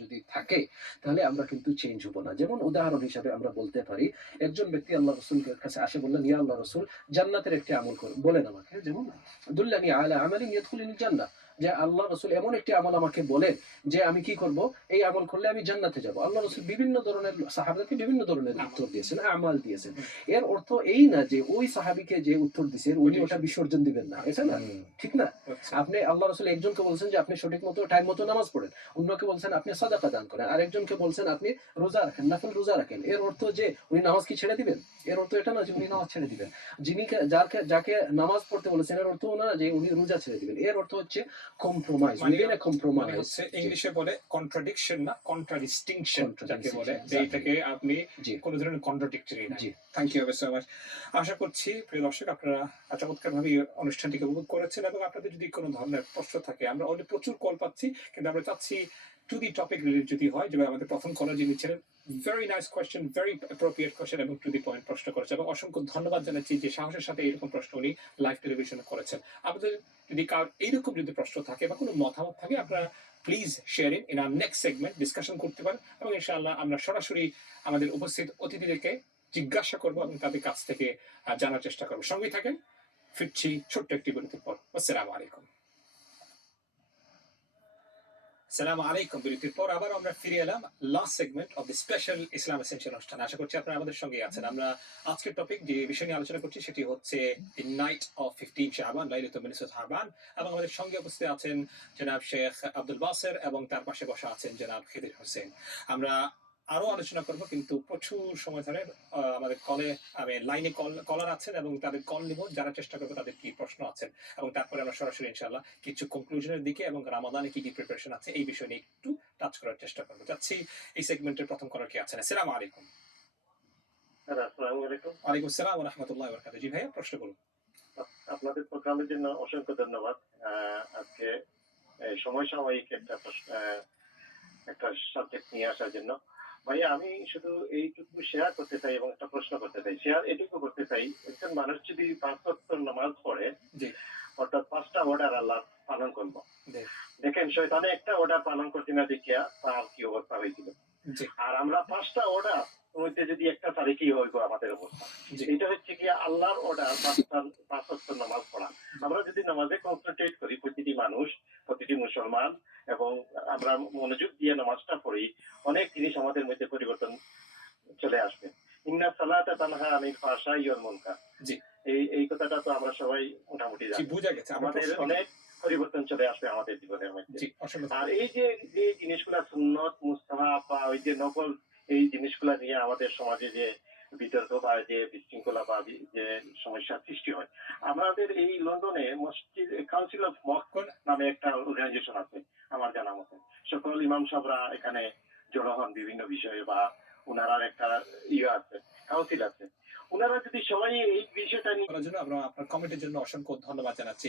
যদি থাকে তাহলে আমরা কিন্তু চেঞ্জ হব না। যেমন উদাহরণ হিসাবে আমরা বলতে পারি, একজন ব্যক্তি আল্লাহ রাসূলের কাছে আসে বললেন, ইয়া আল্লাহ রাসূল, জান্নাতের একটি আমল বলেন আমাকে। যেমন দুল্লানি আলা আমালিন ইয়াদখুলুনিল জান্নাহ, যে আল্লাহ রাসূল এমন একটি আমল আমাকে বলেন যে আমি কি করব, এই আমল করলে আমি জান্নাতে যাব। আল্লাহ রাসূল বিভিন্ন ধরনের সাহাবাকে বিভিন্ন ধরনের উত্তর দিয়েছেন, আমল দিয়েছেন। এর অর্থ এই না যে ওই সাহাবীকে যে উত্তর দিয়েছেন উনি ওটা বিসর্জন দিবেন না, এটা না, ঠিক না। আপনি আল্লাহ রাসূল একজনকে বলছেন যে আপনি সঠিক মতো টাইম মতো নামাজ পড়েন, অন্যকে বলছেন আপনি সাদাকা দান করেন, আরেকজনকে বলছেন আপনি রোজা রাখেন, নাফিল রোজা রাখেন। এর অর্থ যে উনি নামাজ কি ছেড়ে দিবেন? এর অর্থ এটা না যে উনি নামাজ ছেড়ে দিবেন। যিনি যাকে নামাজ পড়তে বলেছেন এর অর্থ না যে উনি রোজা ছেড়ে দিবেন। এর অর্থ হচ্ছে কম্প্রোমাইজ, উইদিন এ কম্প্রোমাইজ। মানে হচ্ছে ইংলিশে বলে কন্ট্রাডিকশন না কন্ট্রাডিস্টিংশন যাকে বলে, এইটাকে আপনি কোন ধরনের কন্ট্রাডিক্টরি না। Thank you so much. আশা করছি প্রিয় দর্শক আপনারা চমৎকারভাবে অনুষ্ঠানটিকে উপভোগ করেছেন, এবং আপনাদের যদি কোনো ধরনের প্রশ্ন থাকে, আমরা অলরেডি প্রচুর কল পাচ্ছি, কিন্তু আমরা চাচ্ছি টু দি টপিক রিলেটেড যদি হয়, যেভাবে আমাদের প্রথম কলার যিনি ছিলেন, very nice question, very appropriate question এবং টু দি পয়েন্ট প্রশ্ন করেছে, এবং অসংখ্য ধন্যবাদ জানাচ্ছি যে সাহসের সাথে এরকম প্রশ্ন উনি লাইভ টেলিভিশনে করেছেন। আমাদের যদি কার এইরকম যদি প্রশ্ন থাকে বা কোনো মতামত থাকে, আপনারা please share in our next segment discussion করতে পারেন, এবং ইনশাআল্লাহ আমরা সরাসরি আমাদের উপস্থিত অতিথিদেরকে জিজ্ঞাসা করবো এবং তাদের কাছ থেকে জানার চেষ্টা করবো। সঙ্গে থাকেন, ফিরছি ছোট্ট একটি বিরতির পর। আসসালামু আলাইকুম। আসসালামু আলাইকুম। বিরতির পর আবার আমরা ফিরে এলাম last segment of the special Islam essential অনুষ্ঠান। আশা করছি আপনারা আমাদের সঙ্গে আছেন। আমরা আজকের টপিক যে বিষয় নিয়ে আলোচনা করছি সেটি হচ্ছে দি নাইট অফ 15 শাবান, লাইলাতুল নিসফ শাবান, এবং আমাদের সঙ্গে উপস্থিত আছেন জনাব শেখ আব্দুল বাসের এবং তার পাশে বসা আছেন জনাব খিদির হোসেন। আমরা আরো আলোচনা করব, কিন্তু প্রচুর সময় ধরে আমাদের লাইনে কলার আছেন এবং তাদের কল নিব, জানার চেষ্টা করবো তাদের কি প্রশ্ন আছেন, এবং তারপরে আমরা সরাসরি ইনশাআল্লাহ কিছু কনক্লুশনের দিকে এবং রামাদানে কি কি প্রিপারেশন আছে এই বিষয় নিয়ে একটু টাচ করার চেষ্টা করবো। যাচ্ছি এই সেগমেন্টের প্রথম কলার কি আছেন। আসসালামু আলাইকুম। ওয়ালাইকুম আসসালাম ওয়া রাহমাতুল্লাহি ওয়া বারাকাতুহু। জি ভাইয়া, প্রশ্ন করুন। আপনাদের প্রোগ্রামের জন্য অসংখ্য ধন্যবাদ। আজকে সময় সাময়িক একটা সাবজেক্ট নিয়ে আসার জন্য। ভাইয়া, আমি শুধু এইটুকু শেয়ার করতে চাই এবং একটা প্রশ্ন করতে চাই। শেয়ার এটুকু করতে চাই, একজন মানুষ যদি 5 ওয়াক্ত নামাজ পড়ে, অর্থাৎ 5টা অর্ডার আল্লাহ পালন করবো, দেখেন শয়তানে একটা অর্ডার পালন করতে না দেখিয়া তার কি অবস্থা হয়েছিল। আর আমরা 5টা অর্ডার মধ্যে যদি একটা তারিখ কি হইব আমাদের অবস্থা। এটা হচ্ছে কি আল্লাহর অর্ডার 5 ওয়াক্ত নামাজ পড়া। আমরা যদি নামাজে কনসেন্ট্রেট করি, প্রতিটি মানুষ, প্রতিটি মুসলমান, এবং আমরা মনোযোগ দিয়ে নামাজটা পড়ি, অনেক জিনিস আমাদের মধ্যে পরিবর্তন চলে আসবে। ইন্না সালাতা তানহা আনিল ফাহশাই ওয়াল মুনকার, এই কথাটা তো আমরা সবাই মোটামুটি জানি। আমাদের অনেক পরিবর্তন চলে আসবে আমাদের জীবনের মধ্যে। আর এই যে জিনিসগুলা সুন্নত, মুস্তাহাব বা ওই যে নফল, এই জিনিসগুলা নিয়ে আমাদের সমাজে যে বিতর্ক বা যে বিশৃঙ্খলা বা যে সমস্যার সৃষ্টি হয়, আমাদের এই লন্ডনে মসজিদ কাউন্সিল অফ মস্ক নামে একটা অর্গানাইজেশন আছে আমার জানা মতে। সকল ইমাম সাহেবরা এখানে জড়ো হন বিভিন্ন বিষয়ে, বা ওনারা একটা আছে, কাউন্সিল আছে। ওনারা যদি সবাই এই বিষয়টা নিয়ে আমরা আপনার কমেন্টের জন্য অসংখ্য ধন্যবাদ জানাচ্ছি।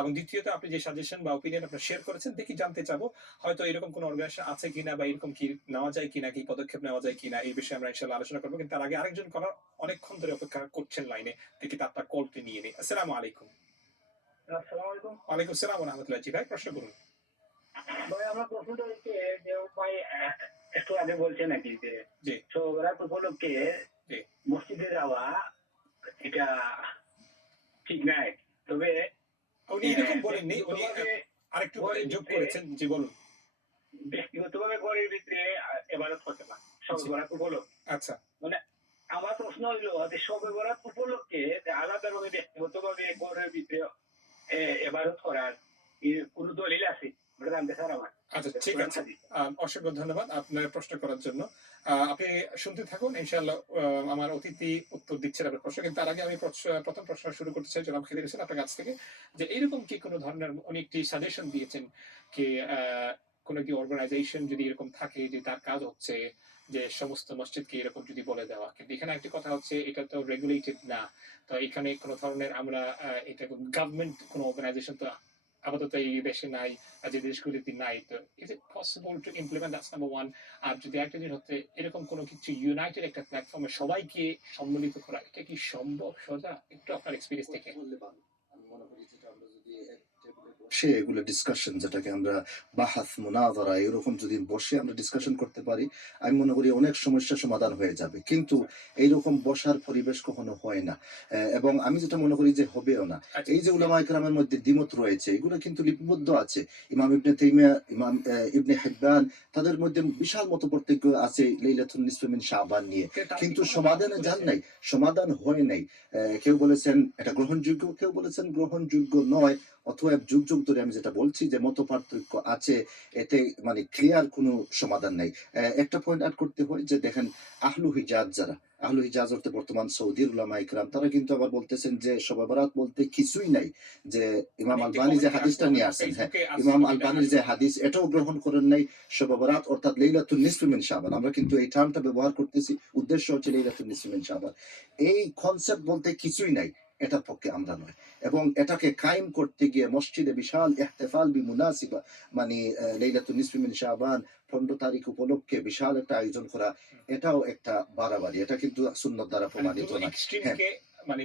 এবং দ্বিতীয়ত আপনি যে সাজেশন বা ওপিনিয়ন আপনার শেয়ার করেছেন, দেখি জানতে চাবো হয়তো এরকম কোন অর্গানাইজেশন আছে কিনা, বা এরকম কি নেওয়া যায় কিনা, কি পদক্ষেপ নেওয়া যায় কিনা, এই বিষয়ে আমরা ইনশাআল্লাহ আলোচনা করবো। কিন্তু তার আগে আরেকজন কলার অনেকক্ষণ ধরে অপেক্ষা করছেন লাইনে, দেখি তার কলটি নিয়ে নেই। আসসালামু আলাইকুম। আসসালামু আলাইকুম। ওয়ালাইকুম আসসালাম ওয়া রাহমাতুল্লাহ। জি ভাই, প্রশ্ন করুন। ভাই, আমার প্রশ্নটা হচ্ছে যে ভাই একটু আগে বলছেন নাকি যে সবরাত উপলক্ষে মসজিদে যাওয়া এটা ঠিক নাই, তবে উনি এরকম বলেননি, উনি আরেকটু যোগ করেছেন। জি বলুন। ব্যক্তিগতভাবে ঘরের ভিতরে ইবাদত করতে পারে সবরাত উপলক্ষে। আচ্ছা, মানে আমার প্রশ্ন হইল যে সবরাত উপলক্ষে আলাদাভাবে ব্যক্তিগতভাবে ঘরের ভিতরে ইবাদত করার কোন দলিল আছে? আচ্ছা, ঠিক আছে। অসংখ্য ধন্যবাদ আপনার প্রশ্ন করার জন্য। আপনি শুনতে থাকুন, ইনশাআল্লাহ আমার অতিথি উত্তর দিচ্ছেন আপনার প্রশ্ন। কিন্তু তার আগে আমি প্রথম প্রশ্ন শুরু করতে চাই জনাব খিদির হোসেন আপনার কাছ থেকে, যে এইরকম কি কোনো ধরনের উনি একটি সাজেশন দিয়েছেন কি কোন একটি অর্গানাইজেশন যদি এরকম থাকে যে তার কাজ হচ্ছে যে সমস্ত মসজিদকে এরকম যদি বলে দেওয়া, কিন্তু এখানে একটি কথা হচ্ছে এটা তো রেগুলেটেড না, তো এখানে কোনো ধরনের আমরা এটা গভর্নমেন্ট কোনো অর্গানাইজেশন তো আপাতত এই দেশে নাই, যে দেশগুলিতে নাই, তো is it possible to implement, that's number one. আর যদি একটা জিনিস হচ্ছে এরকম কোনো কিছু ইউনাইটেড একটা প্ল্যাটফর্মে সবাইকে সম্মিলিত করা, এটা কি সম্ভব সোজা? একটু আপনার এক্সপিরিয়েন্স থেকে। আমি মনে করি যেটা আমরা যদি সে এগুলো ডিসকাশন, যেটাকে আমরা বাহাস মুনাজারা, এরকম যদি বসে আমরা ডিসকাশন করতে পারি, আমি মনে করি অনেক সমস্যা সমাধান হয়ে যাবে। কিন্তু এইরকম বসার পরিবেশ কখনো হয় না, এবং আমি যেটা মনে করি যে হবেও না। এই যে উলামায়ে কেরামের মধ্যে দ্বিমত রয়েছে, এগুলো কিন্তু লিপিবদ্ধ আছে। ইমাম ইবনে তাইমিয়া, ইমাম ইবনে হিব্বান, তাদের মধ্যে বিশাল মতপার্থক্য আছে লাইলাতুন নিসফি মিন শাবান নিয়ে, কিন্তু সমাধানে যান নাই, সমাধান হয় নাই। কেউ বলেছেন এটা গ্রহণযোগ্য, কেউ বলেছেন গ্রহণযোগ্য নয়। অথবা যুগ যুগ ধরে আমি যেটা বলছি যে মত পার্থক্য আছে, এতে মানে ক্লিয়ার কোনো সমাধান নাই। একটা পয়েন্ট অ্যাড করতে হয় যে দেখেন, আহলু হিজাজ যারা, আহলু হিজাজ অর্থে বর্তমান সৌদির উলামা ইকরাম, তারা কিন্তু আবার বলতেছেন যে শবে বরাত বলতে কিছুই নাই। যে ইমাম আলবানী যে হাদিসটা নিয়ে আসেন, হ্যাঁ, ইমাম আলবানীর যে হাদিস, এটাও গ্রহণ করেন নাই। শবে বরাত অর্থাৎ লাইলাতুন নিসফি মিন শাবান, আমরা কিন্তু এই টার্মটা ব্যবহার করতেছি, উদ্দেশ্য হচ্ছে লাইলাতুন নিসফি মিন শাবান। এই কনসেপ্ট বলতে কিছুই নাই, এটার পক্ষে আমরা নয়। এবং এটাকে কায়েম করতে গিয়ে মসজিদে বিশাল ইহতেফাল বি মুনাসিবা, মানে লাইলাতুন নিসফি মিন শাবান 15 তারিখ উপলক্ষে বিশাল একটা আয়োজন করা, এটাও একটা বাড়াবাড়ি। এটা কিন্তু সুন্নাত দ্বারা প্রমাণিত না। হ্যাঁ,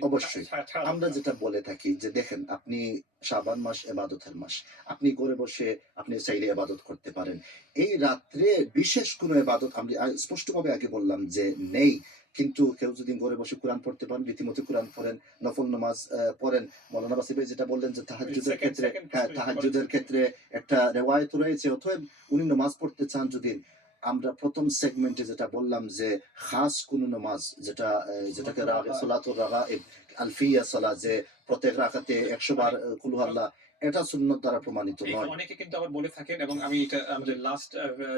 অবশ্যই আমরা যেটা বলে থাকি যে দেখেন, আপনি শাবান মাস ইবাদতের মাস, আপনি ঘরে বসে আপনি চাইলে ইবাদত করতে পারেন। এই রাত্রে বিশেষ কোনো ইবাদত আমি স্পষ্টভাবে আগে বললাম যে নেই। কিন্তু কেউ যদি ঘরে বসে কোরআন পড়তে পারেন, রীতিমতো কোরআন পড়েন, নফল নামাজ পড়েন। মৌলানা বাসি ভাই যেটা বললেন যে তাহাজ্জুদের ক্ষেত্রে, হ্যাঁ, তাহাজ্জুদের ক্ষেত্রে একটা রেওয়ায়েত রয়েছে, অতএব উনি নামাজ পড়তে চান যদি, আমরা প্রথম সেগমেন্টে যেটা বললাম যে খাস কোন নামাজ, যেটাকে সালাতুর রাগাইব, আলফিয়া সালাত, যে প্রত্যেক রাকাতে 100 বার কুল আল্লাহ, এটা সুন্নাত দ্বারা প্রমাণিত নয়। অনেকে কিন্তু আবার বলে থাকেন, এবং আমি এটা আমাদের লাস্ট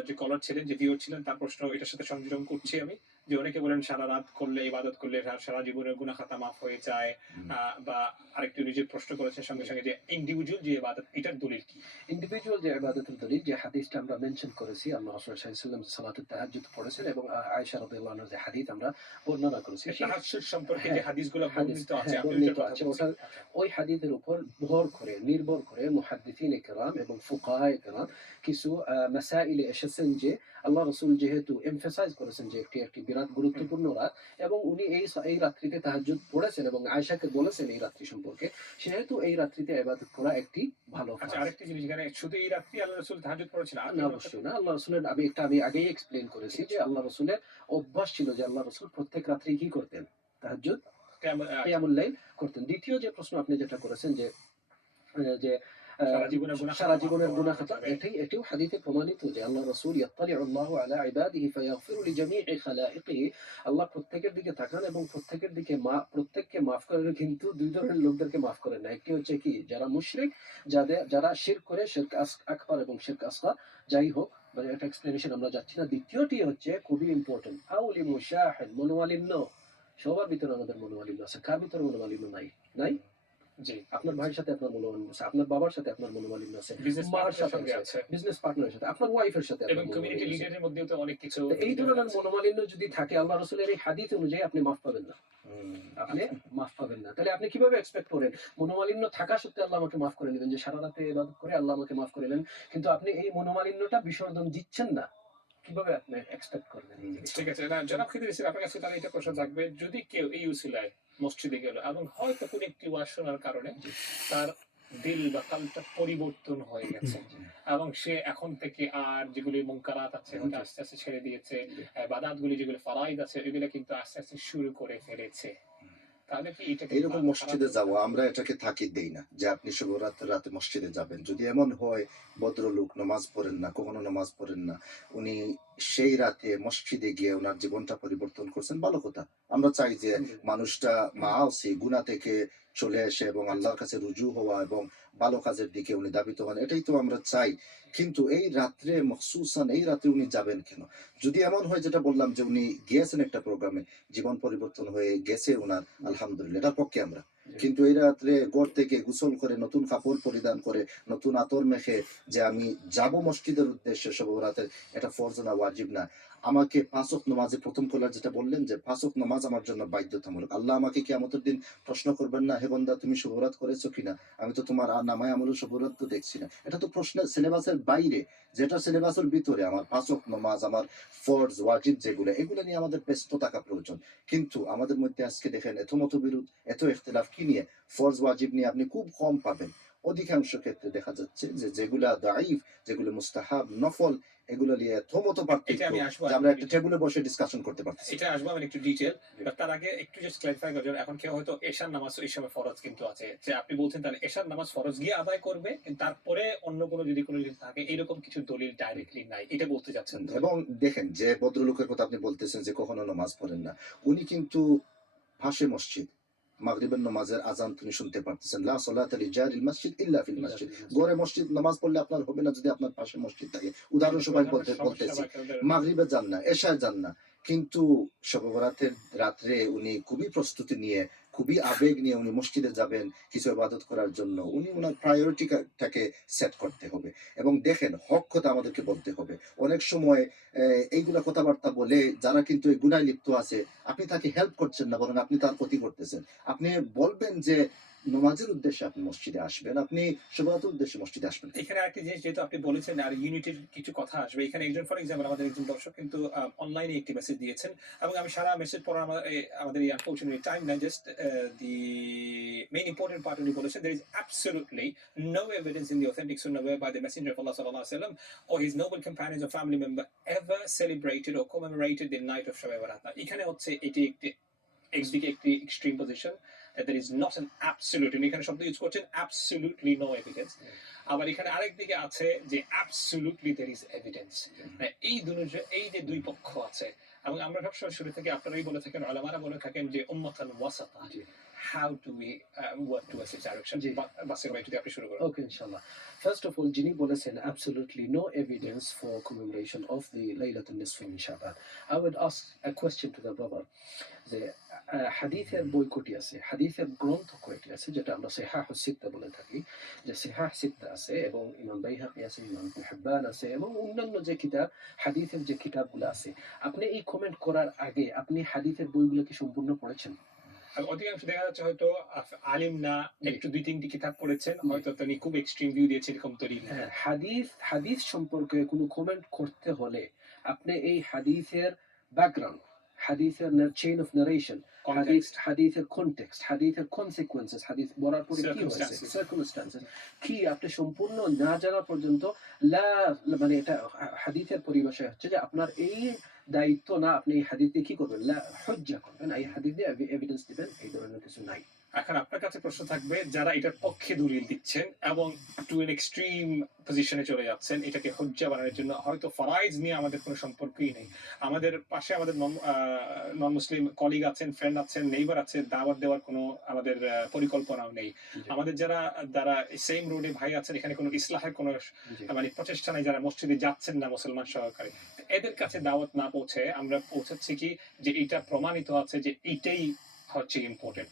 যে কলার ছিলেন, যে ভিউয়ার ছিলেন, তার প্রশ্ন এটার সাথে সংযোজন করছি আমি, যে অনেকে বলেন সারা রাত করলে, ইবাদত করলে সারা জীবনের গুনাহ খাতা মাফ হয়ে যায়, বা আরেকটু নিজে প্রশ্ন করেছেন সঙ্গে সঙ্গে যে ইন্ডিভিজুয়াল যে ইবাদত, এটার দলিল কি? ইন্ডিভিজুয়াল যে ইবাদতের দলিল, যে হাদিসটা আমরা মেনশন করেছি, আল্লাহ রাসূল সাল্লাল্লাহু আলাইহি ওয়াসাল্লাম সালাতুত তাহাজ্জুদ পড়েছেন, এবং আয়েশা রাদিয়াল্লাহু আনহার যে হাদিস আমরা বর্ণনা করেছি, তাহাজ্জুদ সম্পর্কে যে হাদিসগুলো বর্ণিত আছে, বর্ণিত আছে, ওটা ওই হাদিসের উপর ভর করে, নির্ভর করে মুহাদ্দিসিন ইকরাম এবং ফুকাহা ইকরাম কিছু মাসাইলে এসেছেন যে আল্লাহ রাসূল যেহেতু এমফাসাইজ করেছেন যে একটি বিরাট গুরুত্বপূর্ণ রাত, এবং উনি এই রাত্রিতে তাহাজ্জুদ পড়েছেন এবং আয়েশাকে বলেছেন এই রাত্রি সম্পর্কে, সেহেতু এই রাত্রিতে ইবাদত করা একটি ভালো কাজ। আরেকটি জিনিস, এখানে শুধু এই রাত্রি আল্লাহ রাসূল তাহাজ্জুদ পড়েছেন? না, অবশ্যই না। আল্লাহ রাসূলের আমি আগেই এক্সপ্লেইন করেছি যে আল্লাহ রাসূলের অভ্যাস ছিল যে আল্লাহ রাসূল প্রত্যেক রাত্রে কি করতেন? তাহাজ্জুদ, কিয়ামুল লাইল করতেন। দ্বিতীয় যে প্রশ্ন আপনি যেটা করেছেন যে যে সারা জীবনের গুনাহ খাতা, এটিও হাদিসে প্রমাণিত যে আল্লাহ রাসূল ইয়াত্তালিউল্লাহু আলা ইবাদিহি ফায়াগফিরু লিজামিই খালাইকিহি, আল্লাহ প্রত্যেকের দিকে তাকান এবং প্রত্যেককে মাফ করেন, কিন্তু দুই ধরনের লোকদেরকে মাফ করেন না। একটি হচ্ছে কি, যারা মুশরিক, যারা শিরক করে, শিরক আকবার এবং শিরক আসগর, যাই হোক, মানে একটা এক্সপ্লেনেশন আমরা যাচ্ছি না। দ্বিতীয়টি হচ্ছে খুবই ইম্পর্টেন্ট, আউলি মুশাহিদ, মনোমালিন্য। সবার ভিতরে আমাদের মনোমালিন্য আছে, কার ভিতরে মনোমালিন্য নাই? নাই? জি, আপনার ভাইয়ের সাথে আপনার মনোমালিন্য আছে, আপনার বাবার সাথে আপনার মনোমালিন্য আছে, মার সাথে আছে, বিজনেস পার্টনারের সাথে, আপনার ওয়াইফের সাথে, এবং কমিউনিটি লিডারের মধ্যেও তো অনেক কিছু। এই ধরনের মনোমালিন্য যদি থাকে, আল্লাহ রাসূলের এই হাদিস অনুযায়ী আপনি মাফ পাবেন না, আপনি মাফ পাবেন না। তাহলে আপনি কিভাবে এক্সপেক্ট করেন মনোমালিন্য থাকা সত্ত্বেও আল্লাহ আমাকে মাফ করে নেবেন? যে সারা রাতে ইবাদত করে আল্লাহ আমাকে মাফ করে নেন, কিন্তু আপনি এই মনোমালিন্যটা বিসর্জন দিচ্ছেন না, কিভাবে আপনি এক্সপেক্ট করবেন? ঠিক আছে, না জনাব খিদির, আপনার কাছে তাহলে এটা প্রশ্ন থাকবে, যদি কেউ এই উসিলায় মসজিদে গেল এবং হয়তো কোনো একটি ওয়াজ শোনার কারণে তার দিল বা কালটা পরিবর্তন হয়ে গেছে, এবং সে এখন থেকে আর যেগুলি মুনকারাত আছে ওটা আস্তে আস্তে ছেড়ে দিয়েছে, বাদাতগুলি যেগুলো ফরাইদ আছে এগুলো কিন্তু আস্তে আস্তে শুরু করে ফেলেছে, তাহলে কি এটা এইরকম মসজিদে যাওয়া আমরা এটাকে তাকিদ দেই না যে আপনি শুভরাত্রির রাতে মসজিদে যাবেন। যদি এমন হয় ভদ্রলোক নামাজ পড়েন না, কখনো নামাজ পড়েন না, উনি সেই রাতে মসজিদে গিয়ে ওনার জীবনটা পরিবর্তন করছেন, ভালো কথা। আমরা চাই যে মানুষটা মাআসি গুনাহ থেকে চলে আসে এবং আল্লাহর কাছে রুজু হওয়া এবং ভালো কাজের দিকে উনি ধাবিত হন, এটাই তো আমরা চাই। কিন্তু এই রাত্রে মখসুসান এই রাতে উনি যাবেন কেন? যদি এমন হয় যেটা বললাম যে উনি গিয়েছেন একটা প্রোগ্রামে, জীবন পরিবর্তন হয়ে গেছে ওনার, আলহামদুলিল্লাহ, এটার পক্ষে আমরা। কিন্তু এই রাত্রে ঘর থেকে গোসল করে, নতুন কাপড় পরিধান করে, নতুন আতর মেখে যে আমি যাব মসজিদের উদ্দেশ্যে শবে বরাতের, এটা ফরজ না, ওয়াজিব না। আমাকে 5 ওয়াক্ত নামাজে, প্রথম কলার যেটা বললেন যে 5 ওয়াক্ত নামাজ আমার জন্য বাধ্যতামূলক। আল্লাহ আমাকে কিয়ামতের দিন প্রশ্ন করবেন না, হে বান্দা তুমি শবে বরাত করেছো কিনা? আমি তো তোমার নামায় আমলের শবে বরাত তো দেখছি না। এটা তো প্রশ্নের সিলেবাসের বাইরে। যেটা সিলেবাসের ভিতরে আমার 5 ওয়াক্ত নামাজ, আমার ফরজ ওয়াজিব যেগুলো, এগুলো নিয়ে আমাদের ব্যস্ত থাকা প্রয়োজন। কিন্তু আমাদের মধ্যে আজকে দেখেন এত মতবিরোধ, এত ইখতিলাফ কি নিয়ে? ফরজ ওয়াজিব নিয়ে আপনি খুব কম পাবেন। অধিকাংশ ক্ষেত্রে দেখা যাচ্ছে যে যেগুলা দাইফ, যেগুলো মুস্তাহাব নফল, এগুলো নিয়ে থমত পার্থক্য যে আমরা একটা টেবিলে বসে ডিসকাশন করতে পারতেছি। এটা আসবো আমি একটু ডিটেইল, বাট তার আগে একটু জাস্ট ক্লারিফাই করার জন্য, এখন কেউ হয়তো এশার নামাজ এই সময় ফরজ কিন্তু আছে, যে আপনি বলছেন তাহলে এশার নামাজ ফরজ গিয়ে আদায় করবে, কিন্তু তারপরে অন্য কোনো যদি কোনো জিনিস থাকে এরকম কিছু দলিল ডাইরেক্টলি নাই, এটা বলতে যাচ্ছেন। এবং দেখেন যে ভদ্রলোকের কথা আপনি বলতেছেন যে কখনো নামাজ পড়েন না, উনি কিন্তু পাশে মসজিদ, মাগরিবের নামাজের আজান তিনি শুনতে পারতেছেন, লা সালাতা লিজারিল মসজিদ ইল্লা ফিল মসজিদ, ঘরে মসজিদ নামাজ পড়লে আপনার হবে না যদি আপনার পাশে মসজিদ থাকে। উদাহরণস্বরূপ বলতেছি মাগরিবে যান না, এশায় যান না, কিন্তু শবে বরাতের রাত্রে উনি খুবই প্রস্তুতি নিয়ে, খুবই আবেগ নিয়ে উনি মসজিদে যাবেন কিছু ইবাদত করার জন্য, উনি ওনার প্রায়োরিটিটাকে সেট করতে হবে। এবং দেখেন হক কথা আমাদেরকে বলতে হবে। অনেক সময় এইগুলা কথাবার্তা বলে যারা কিন্তু এই গুনায় লিপ্ত আছে, আপনি তাকে হেল্প করছেন না, বরং আপনি তার ক্ষতি করতেছেন। আপনি বলবেন যে নামাজের উদ্দেশ্যে আপনি মসজিদে আসবেন, আপনি শোভাতের উদ্দেশ্যে মসজিদে আসবেন। এখানে আরেকটি জিনিস যেহেতু আপনি বলেছেন আর ইউনিটির কিছু কথা আসবে, এখানে একজন ফর এক্সাম্পল আমাদের একজন দর্শক কিন্তু অনলাইনে একটি মেসেজ দিয়েছেন, এবং আমি সারা মেসেজ পড়া আমাদের এই আনফরচুনেটলি টাইম নাই, just the main important part উনি বলেছেন, there is absolutely no evidence in the authentic sunnah whereby the messenger of Allah sallallahu alaihi wasallam or his noble companions or family member ever celebrated or commemorated the night of Shab Barat. এখানে হচ্ছে এটি একটি একদিকে একটি extreme position, that there is not an absolute, এখানে শব্দ use করছেন absolutely no evidence, আবার এখানে আরেক দিকে আছে যে absolutely there is evidence। এই যে দুই পক্ষ আছে, এবং আমরা সবসময় শুরু থেকে আপনারাই বলে থাকেন, উলামারা বলে থাকেন যে উম্মাতান ওয়াসাতা, how do we work towards this direction? বাসির ভাই যদি আপনি শুরু করেন। Okay, inshallah. First of all, যিনি বলেছেন absolutely no evidence for commemoration of the Laylatul Nisf in Shaban, I would ask a question to the brother. যে হাদিসের বই কটি আছে, হাদিসের গ্রন্থ কয়টি আছে, যেটা আমরা সিহাহুস সিত্তা বলে থাকি, যে সিহাহ সিত্তা আছে, এবং ইমাম বাইহাকি আছে, ইমাম ইবনে হিব্বান আছে, এবং অন্যান্য যে কিতাব হাদিসের যে কিতাবগুলো আছে। আপনি এই কমেন্ট করার আগে আপনি হাদিসের বইগুলো কি সম্পূর্ণ পড়েছেন? অধিকাংশ দেখা যাচ্ছে হয়তো আলিম না, একটু দুই তিনটি কিতাব পড়েছেন, হয়তো তিনি খুব এক্সট্রিম ভিউ দিয়েছে এরকম তৈরি। হাদিস সম্পর্কে কোনো কমেন্ট করতে হলে আপনি এই হাদিসের ব্যাকগ্রাউন্ড, হাদিসের চেইন অফ নারেশন, হাদিসের কনটেক্সট, হাদিসের কনসিকুয়েন্সেস, হাদিস বলার পরে কি হয়েছে, সার্কামস্ট্যান্সেস কি, আপনি সম্পূর্ণ না জানা পর্যন্ত মানে এটা হাদিসের পরিভাষায় হচ্ছে যে আপনার এই দায়িত্ব না, আপনি এই হাদিস দিয়ে কি করবেন, হুজ্জা করবেন, এই হাদিস দিয়ে এভিডেন্স দিবেন, এই ধরনের কিছু নাই। এখন আপনার কাছে প্রশ্ন থাকবে, যারা এটার পক্ষে দলিল দিচ্ছেন এবং টু এন এক্সট্রিম পজিশনে চলে যাচ্ছেন এটাকে হুজ্জা বানানোর জন্য, হয়তো ফরাইজ নিয়ে আমাদের কোনো সম্পর্কই নেই, আমাদের পাশে আমাদের নন মুসলিম কলিগ আছেন, ফ্রেন্ড আছেন, নেইবার আছে, দাওয়াত দেওয়ার কোনো আমাদের পরিকল্পনাও নেই, আমাদের যারা সেম রোডে ভাই আছেন, এখানে কোনো ইসলাহের কোনো মানে প্রচেষ্টা নেই, যারা মসজিদে যাচ্ছেন না মুসলমান সহকারে, এদের কাছে দাওয়াত না পৌঁছে আমরা পৌঁছাচ্ছি কি যে এটা প্রমাণিত আছে যে এটাই হচ্ছে ইম্পর্টেন্ট,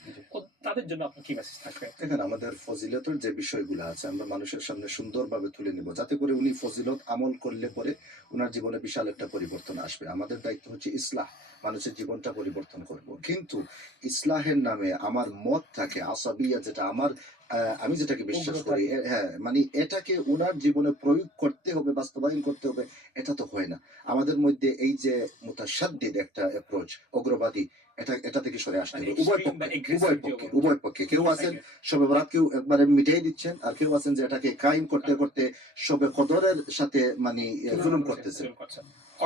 তাদের জন্য আপনার কি মেসেজ থাকবে? দেখেন আমাদের ফজিলতের যে বিষয়গুলো আছে আমরা মানুষের সামনে সুন্দরভাবে তুলে নিব, যাতে করে উনি ফজিলত আমল করলে পরে ওনার জীবনে বিশাল একটা পরিবর্তন আসবে। আমাদের দায়িত্ব হচ্ছে ইসলাহ, মানুষের জীবনটা পরিবর্তন করব। কিন্তু ইসলাহের নামে আমার মত থাকে আসাবিয়া, যেটা আমার আমি যেটাকে বিশ্বাস করি, হ্যাঁ মানে এটাকে ওনার জীবনে প্রয়োগ করতে হবে, বাস্তবায়ন করতে হবে, এটা তো হয় না। আমাদের মধ্যে এই যে মুতাশাদ্দিদ একটা অ্যাপ্রোচ, অগ্রবাদী, এটা থেকে সরে আসতে হবে উভয় পক্ষে। কেউ আছেন শবে বরাত কেউ একবারে মিটাই দিচ্ছেন, আর কেউ আছেন যে এটাকে কায়েম করতে করতে শবে কদরের সাথে মানে জুলুম করতেছে।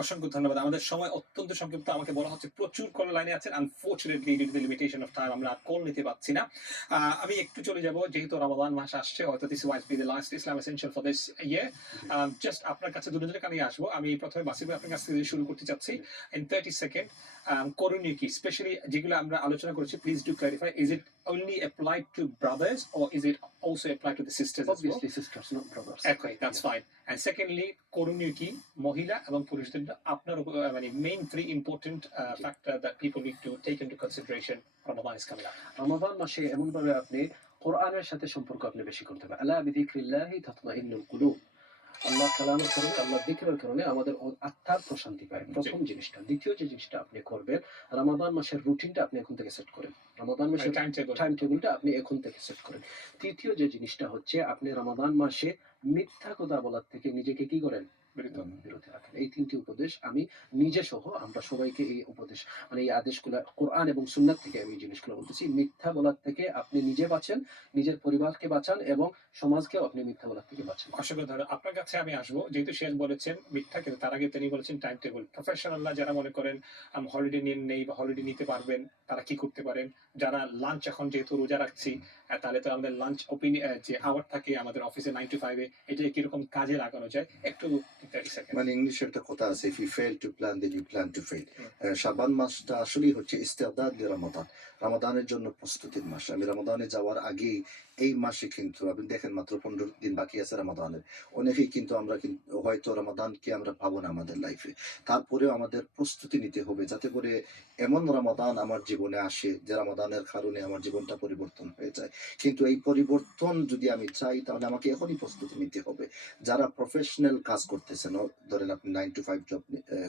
অসংখ্য ধন্যবাদ। আমাদের সময় অত্যন্ত সংক্ষিপ্ত, আমাকে বলা হচ্ছে প্রচুর কল লাইনে আছেন, unfortunately due to the limitation of time আমরা কল নিতে পারছি না। আমি একটু চলে যাব, যেহেতু রমাদান মাস আসছে, হয়তো this wise B the last Islam essential for this year. Just আপনার কাছে দুজনের কানে আসবো। আমি প্রথমে বাসির ভাই আপনার কাছ থেকে শুরু করতে চাচ্ছি ইন 30 সেকেন্ড। করণীয় কি, স্পেশালি যেগুলো আমরা আলোচনা করেছি, please do clarify, is it only applied to brothers or is it also applied to the sisters? Obviously sisters, not brothers. Okay, that's fine. And secondly, করণীয় কি মহিলা এবং পুরুষদের আপনার মানে main 3 important factor that people need to take into consideration Ramadan is coming up. রমাদান মাসে এমন ভাবে আপনি কোরআনের সাথে সম্পর্ক আপনি বেশি করতে হবে। আলা বিযিকরিল্লাহি তাতমাইন্নুল কুলুব, আল্লাহ কালামের কারণে, আল্লাহ যিকরের কারণে আমাদের আত্মার প্রশান্তি পায়, প্রথম জিনিসটা। দ্বিতীয় যে জিনিসটা আপনি করবেন, রমাদান মাসের রুটিনটা আপনি এখন থেকে সেট করেন, রমাদান মাসের টাইম টেবিলটা আপনি এখন থেকে সেট করেন। তৃতীয় যে জিনিসটা হচ্ছে, আপনি রমাদান মাসে মিথ্যা কথা বলার থেকে নিজেকে কি করেন, বিরতি রাখেন। এই ৩টি উপদেশ আমি নিজে সহ আমরা সবাইকে এই উপদেশ মানে এই আদেশগুলা কোরআন এবং সুন্নাত থেকে আমি এই জিনিসগুলো বলতেছি। মিথ্যা বলার থেকে আপনি নিজে বাঁচেন, নিজের পরিবারকে বাঁচান এবং সমাজকেও আপনি মিথ্যা বলার থেকে বাঁচান। অসংখ্য ধন্যবাদ। আপনার কাছে আমি আসবো, যেহেতু শেষ বলেছেন মিথ্যা, কিন্তু তার আগে তিনি বলেছেন টাইম টেবিল। প্রফেশনালরা যারা মনে করেন হলিডে নেই বা হলিডে নিতে পারবেন, তারা কি করতে পারেন? যারা লাঞ্চ, এখন যেহেতু রোজা রাখছি, তাহলে তো আমাদের লাঞ্চ যে আওয়ার থাকে আমাদের অফিসে 9 to 5 এটা কিরকম কাজে লাগানো যায় একটু 30 সেকেন্ড। মানে ইংলিশে একটা কথা আছে, if you fail to plan then you plan to fail। শাবান মাসটা আসলেই হচ্ছে ইস্তেদাদ লি রমাদান, রমাদানের জন্য প্রস্তুতির মাস। আমি রমাদানে যাওয়ার আগেই এই মাসে কিন্তু আপনি দেখেন মাত্র 15 দিন বাকি আছে রমাদানের। অনেকেই কিন্তু আমরা কিন্তু হয়তো রমাদানকে আমরা পাবো না আমাদের লাইফে, তারপরেও আমাদের প্রস্তুতি নিতে হবে যাতে করে এমন রমাদান আমার জীবনে আসে যে রমাদানের কারণে আমার জীবনটা পরিবর্তন হয়ে যায়। কিন্তু এই পরিবর্তন যদি আমি চাই তাহলে আমাকে এখনই প্রস্তুতি নিতে হবে। যারা প্রফেশনাল কাজ করতেছেন, ধরেন আপনি 9 to 5 জব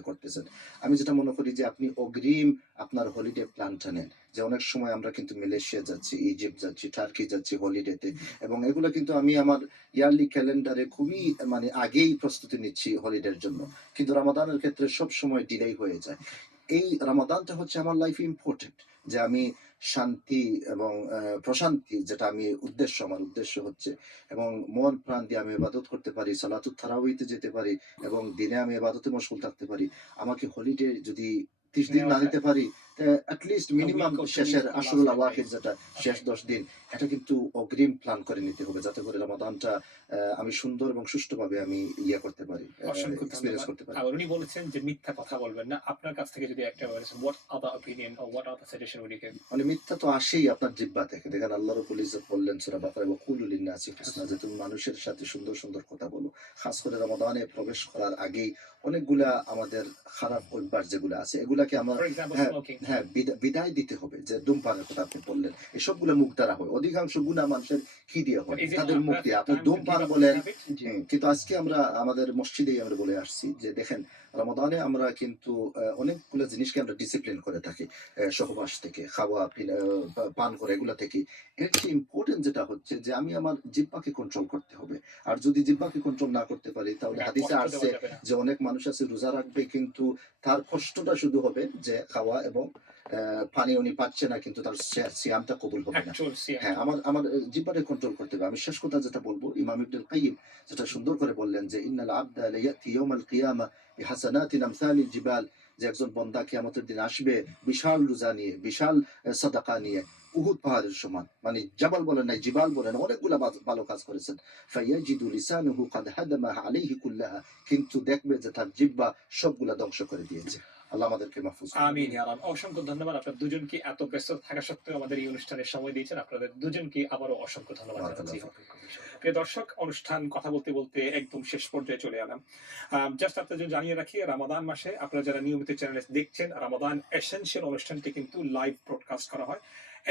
করতেছেন, আমি যেটা মনে করি যে আপনি অগ্রিম আপনার হলিডে প্ল্যানটা নেন। যে অনেক সময় আমরা কিন্তু মালয়েশিয়া যাচ্ছি, ইজিপ্ট যাচ্ছি, টার্কি যাচ্ছি হলিডেতে, এবং এগুলো কিন্তু আমি আমার ইয়ারলি ক্যালেন্ডারে খুবই মানে আগেই প্রস্তুতি নিচ্ছি হলিডের জন্য, কিন্তু রমাদানের ক্ষেত্রে সব সময় ডিলে হয়ে যায়। এই রমাদানটা হচ্ছে আমার লাইফে ইম্পর্টেন্ট, যে আমি শান্তি এবং প্রশান্তি, যেটা আমি আমার উদ্দেশ্য হচ্ছে, এবং মন প্রাণ দিয়ে আমি ইবাদত করতে পারি, সালাতুত তারাউইতে যেতে পারি এবং দিনে আমি ইবাদতে মশগুল থাকতে পারি। আমাকে হলিডে যদি 30 দিন না নিতে পারি, অ্যাটলিস্ট মিনিমাম শেষের আশুরুল আওয়াখির, যেটা শেষ 10 দিন, এটা কিন্তু অগ্রিম প্ল্যান করে নিতে হবে যাতে করে রমাদানটা আমি সুন্দর এবং সুষ্ঠুভাবে আমি করতে পারি, এক্সপেরিয়েন্স করতে পারি। আর উনি বলেছেন যে মিথ্যা কথা বলবেন না। আপনার কাছ থেকে যদি একটা what other opinion or what other suggestion would you give? মানে মিথ্যা তো আসেই আপনার জিহ্বা থেকে। দেখেন আল্লাহ রাব্বুল ইজ্জত বললেন সূরা বাকারায়, ওয়াকুলু লিন-নাসি হুসনা, যে তুমি মানুষের সাথে সুন্দর সুন্দর কথা বলো। খাস করে রমাদানে প্রবেশ করার আগেই অনেকগুলা আমাদের খারাপ অভ্যাস যেগুলো আছে, এগুলাকে আমরা বিদায় দিতে হবে। যে ধূমপানের কথা আপনি বললেন, এসবগুলো মুখ দ্বারা হয়। অধিকাংশ গুনাহ মানুষের কি দিয়ে হয়? তাদের মুখ দিয়ে। আপনি ধূমপান বলেন, কিন্তু আজকে আমরা আমাদের মসজিদেই আমরা বলে আসছি যে দেখেন রমাদানে আমরা কিন্তু অনেকগুলো জিনিসকে আমরা ডিসিপ্লিন করে থাকি, সহবাস থেকে, খাওয়া পান করে, এগুলা থেকে। এর চেয়ে ইম্পর্টেন্ট যেটা হচ্ছে যে আমি আমার জিহ্বাকে কন্ট্রোল করতে হবে। আর যদি জিহ্বাকে কন্ট্রোল না করতে পারি, তাহলে হাদিসে আসছে যে অনেক মানুষ আছে রোজা রাখবে কিন্তু তার কষ্টটা শুধু হবে যে খাওয়া এবং পানি উনি পাচ্ছে না, কিন্তু তার সিয়ামটা কবুল হবে না। হ্যাঁ, আমার জিহ্বাকে কন্ট্রোল করতে হবে। আমি শেষ কথা যেটা বলবো, ইমাম ইবনুল কাইয়িম যেটা সুন্দর করে বললেন যে ইন্নাল আবদা লায়াতি ইয়াউমাল কিয়ামা বিহাসানাতিন আমসালিল জিবাল, যে একজন বান্দা কিয়ামতের দিন আসবে বিশাল রোজা নিয়ে, বিশাল সাদাকা নিয়ে, উহুদ পাহাড়ের সমান, মানে জাবাল বলেন নাই, জিবাল বলেন, অনেকগুলা ভালো কাজ করেছেন। ফায়াজিদু লিসানুহু কাদ হাদামা আলাইহি কুল্লাহা, কিন্তু দেখবে যে তার জিহ্বা সবগুলা ধ্বংস করে দিয়েছে। আল্লাহ আমাদেরকে মাহফুজ করুন। আমিন ইয়া রাব। অসংখ্য ধন্যবাদ আপনার দুজনকে, এত ব্যস্ত থাকা সত্ত্বেও আমাদের এই অনুষ্ঠানে সময় দিয়েছেন। আপনাদের দুজনকে আবারও অসংখ্য ধন্যবাদ জানাচ্ছি। প্রিয় দর্শক, অনুষ্ঠান কথা বলতে বলতে একদম শেষ পর্যায়ে চলে এলাম। জাস্ট আপনাদের জানিয়ে রাখি, রমাদান মাসে আপনারা যারা নিয়মিত চ্যানেলে দেখছেন, রমাদান এসেনশিয়াল অনুষ্ঠানটি কিন্তু লাইভ ব্রডকাস্ট করা হয়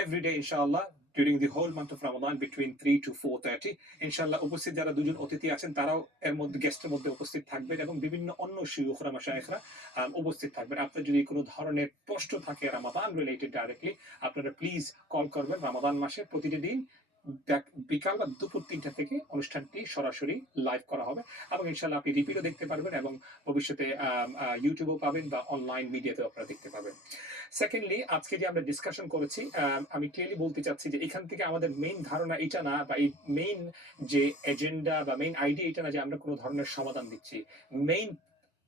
এভরিডে ইনশাআল্লাহ during the whole month of Ramadan between 3 to 4:30 ইনশাআল্লাহ। উপস্থিত যারা দুজন অতিথি আছেন তারাও এর মধ্যে গেস্টের মধ্যে উপস্থিত থাকবেন এবং বিভিন্ন অন্য শিয়ুখরা মাশায়েখরা উপস্থিত থাকবেন। আপনার যদি কোনো ধরনের প্রশ্ন থাকে রমাদান রিলেটেড ডাইরেক্টলি, আপনারা প্লিজ কল করবেন। রমাদান মাসে প্রতিটি দিন বিকাল বা দুপুর 3টা থেকে অনুষ্ঠানটি সরাসরি লাইভ করা হবে এবং ইনশাআল্লাহ আপনি রিপিটও দেখতে পারবেন এবং ভবিষ্যতে ইউটিউবেও পাবেন বা অনলাইন মিডিয়াতেও আপনারা দেখতে পাবেন। সেকেন্ডলি, আজকে যে আমরা ডিসকাশন করেছি, আমি ক্লিয়ারলি বলতে চাচ্ছি যে এখান থেকে আমাদের মেইন ধারণা এটা না, বা এই মেইন যে এজেন্ডা বা মেইন আইডিয়া এটা না যে আমরা কোনো ধরনের সমাধান দিচ্ছি। মেইন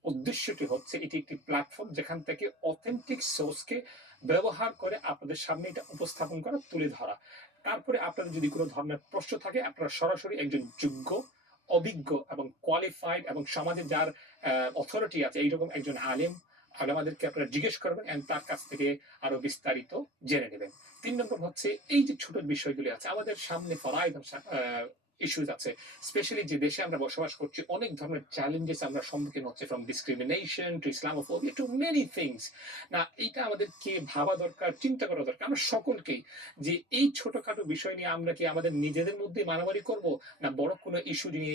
উদ্দেশ্যটি হচ্ছে এটি একটি প্ল্যাটফর্ম যেখান থেকে অথেন্টিক সোর্সকে ব্যবহার করে আপনাদের সামনে এটা উপস্থাপন করা, তুলে ধরা। তারপরে আপনাদের যদি কোনো ধরনের প্রশ্ন থাকে, আপনারা সরাসরি একজন যোগ্য, অভিজ্ঞ এবং কোয়ালিফাইড এবং সমাজে যার অথরিটি আছে এইরকম একজন আলেমাদেরকে আপনারা জিজ্ঞেস করবেন এবং তার কাছ থেকে আরো বিস্তারিত জেনে নেবেন। 3 নম্বর হচ্ছে এই যে ছোট বিষয়গুলি আছে আমাদের সামনে, ফরাইদ ইস্যুজ আছে, স্পেশালি যে দেশে আমরা বসবাস করছি, অনেক ধরনের চ্যালেঞ্জেস আমরা সম্মুখীন হচ্ছে, from discrimination to Islamophobia to many things. না, এটা আমাদেরকে ভাবা দরকার, চিন্তা করা দরকার আমরা সকলকেই, যে এই ছোটখাটো বিষয় নিয়ে আমরা কি আমাদের নিজেদের মধ্যে মারামারি করব, না বড় কোনো ইস্যু নিয়ে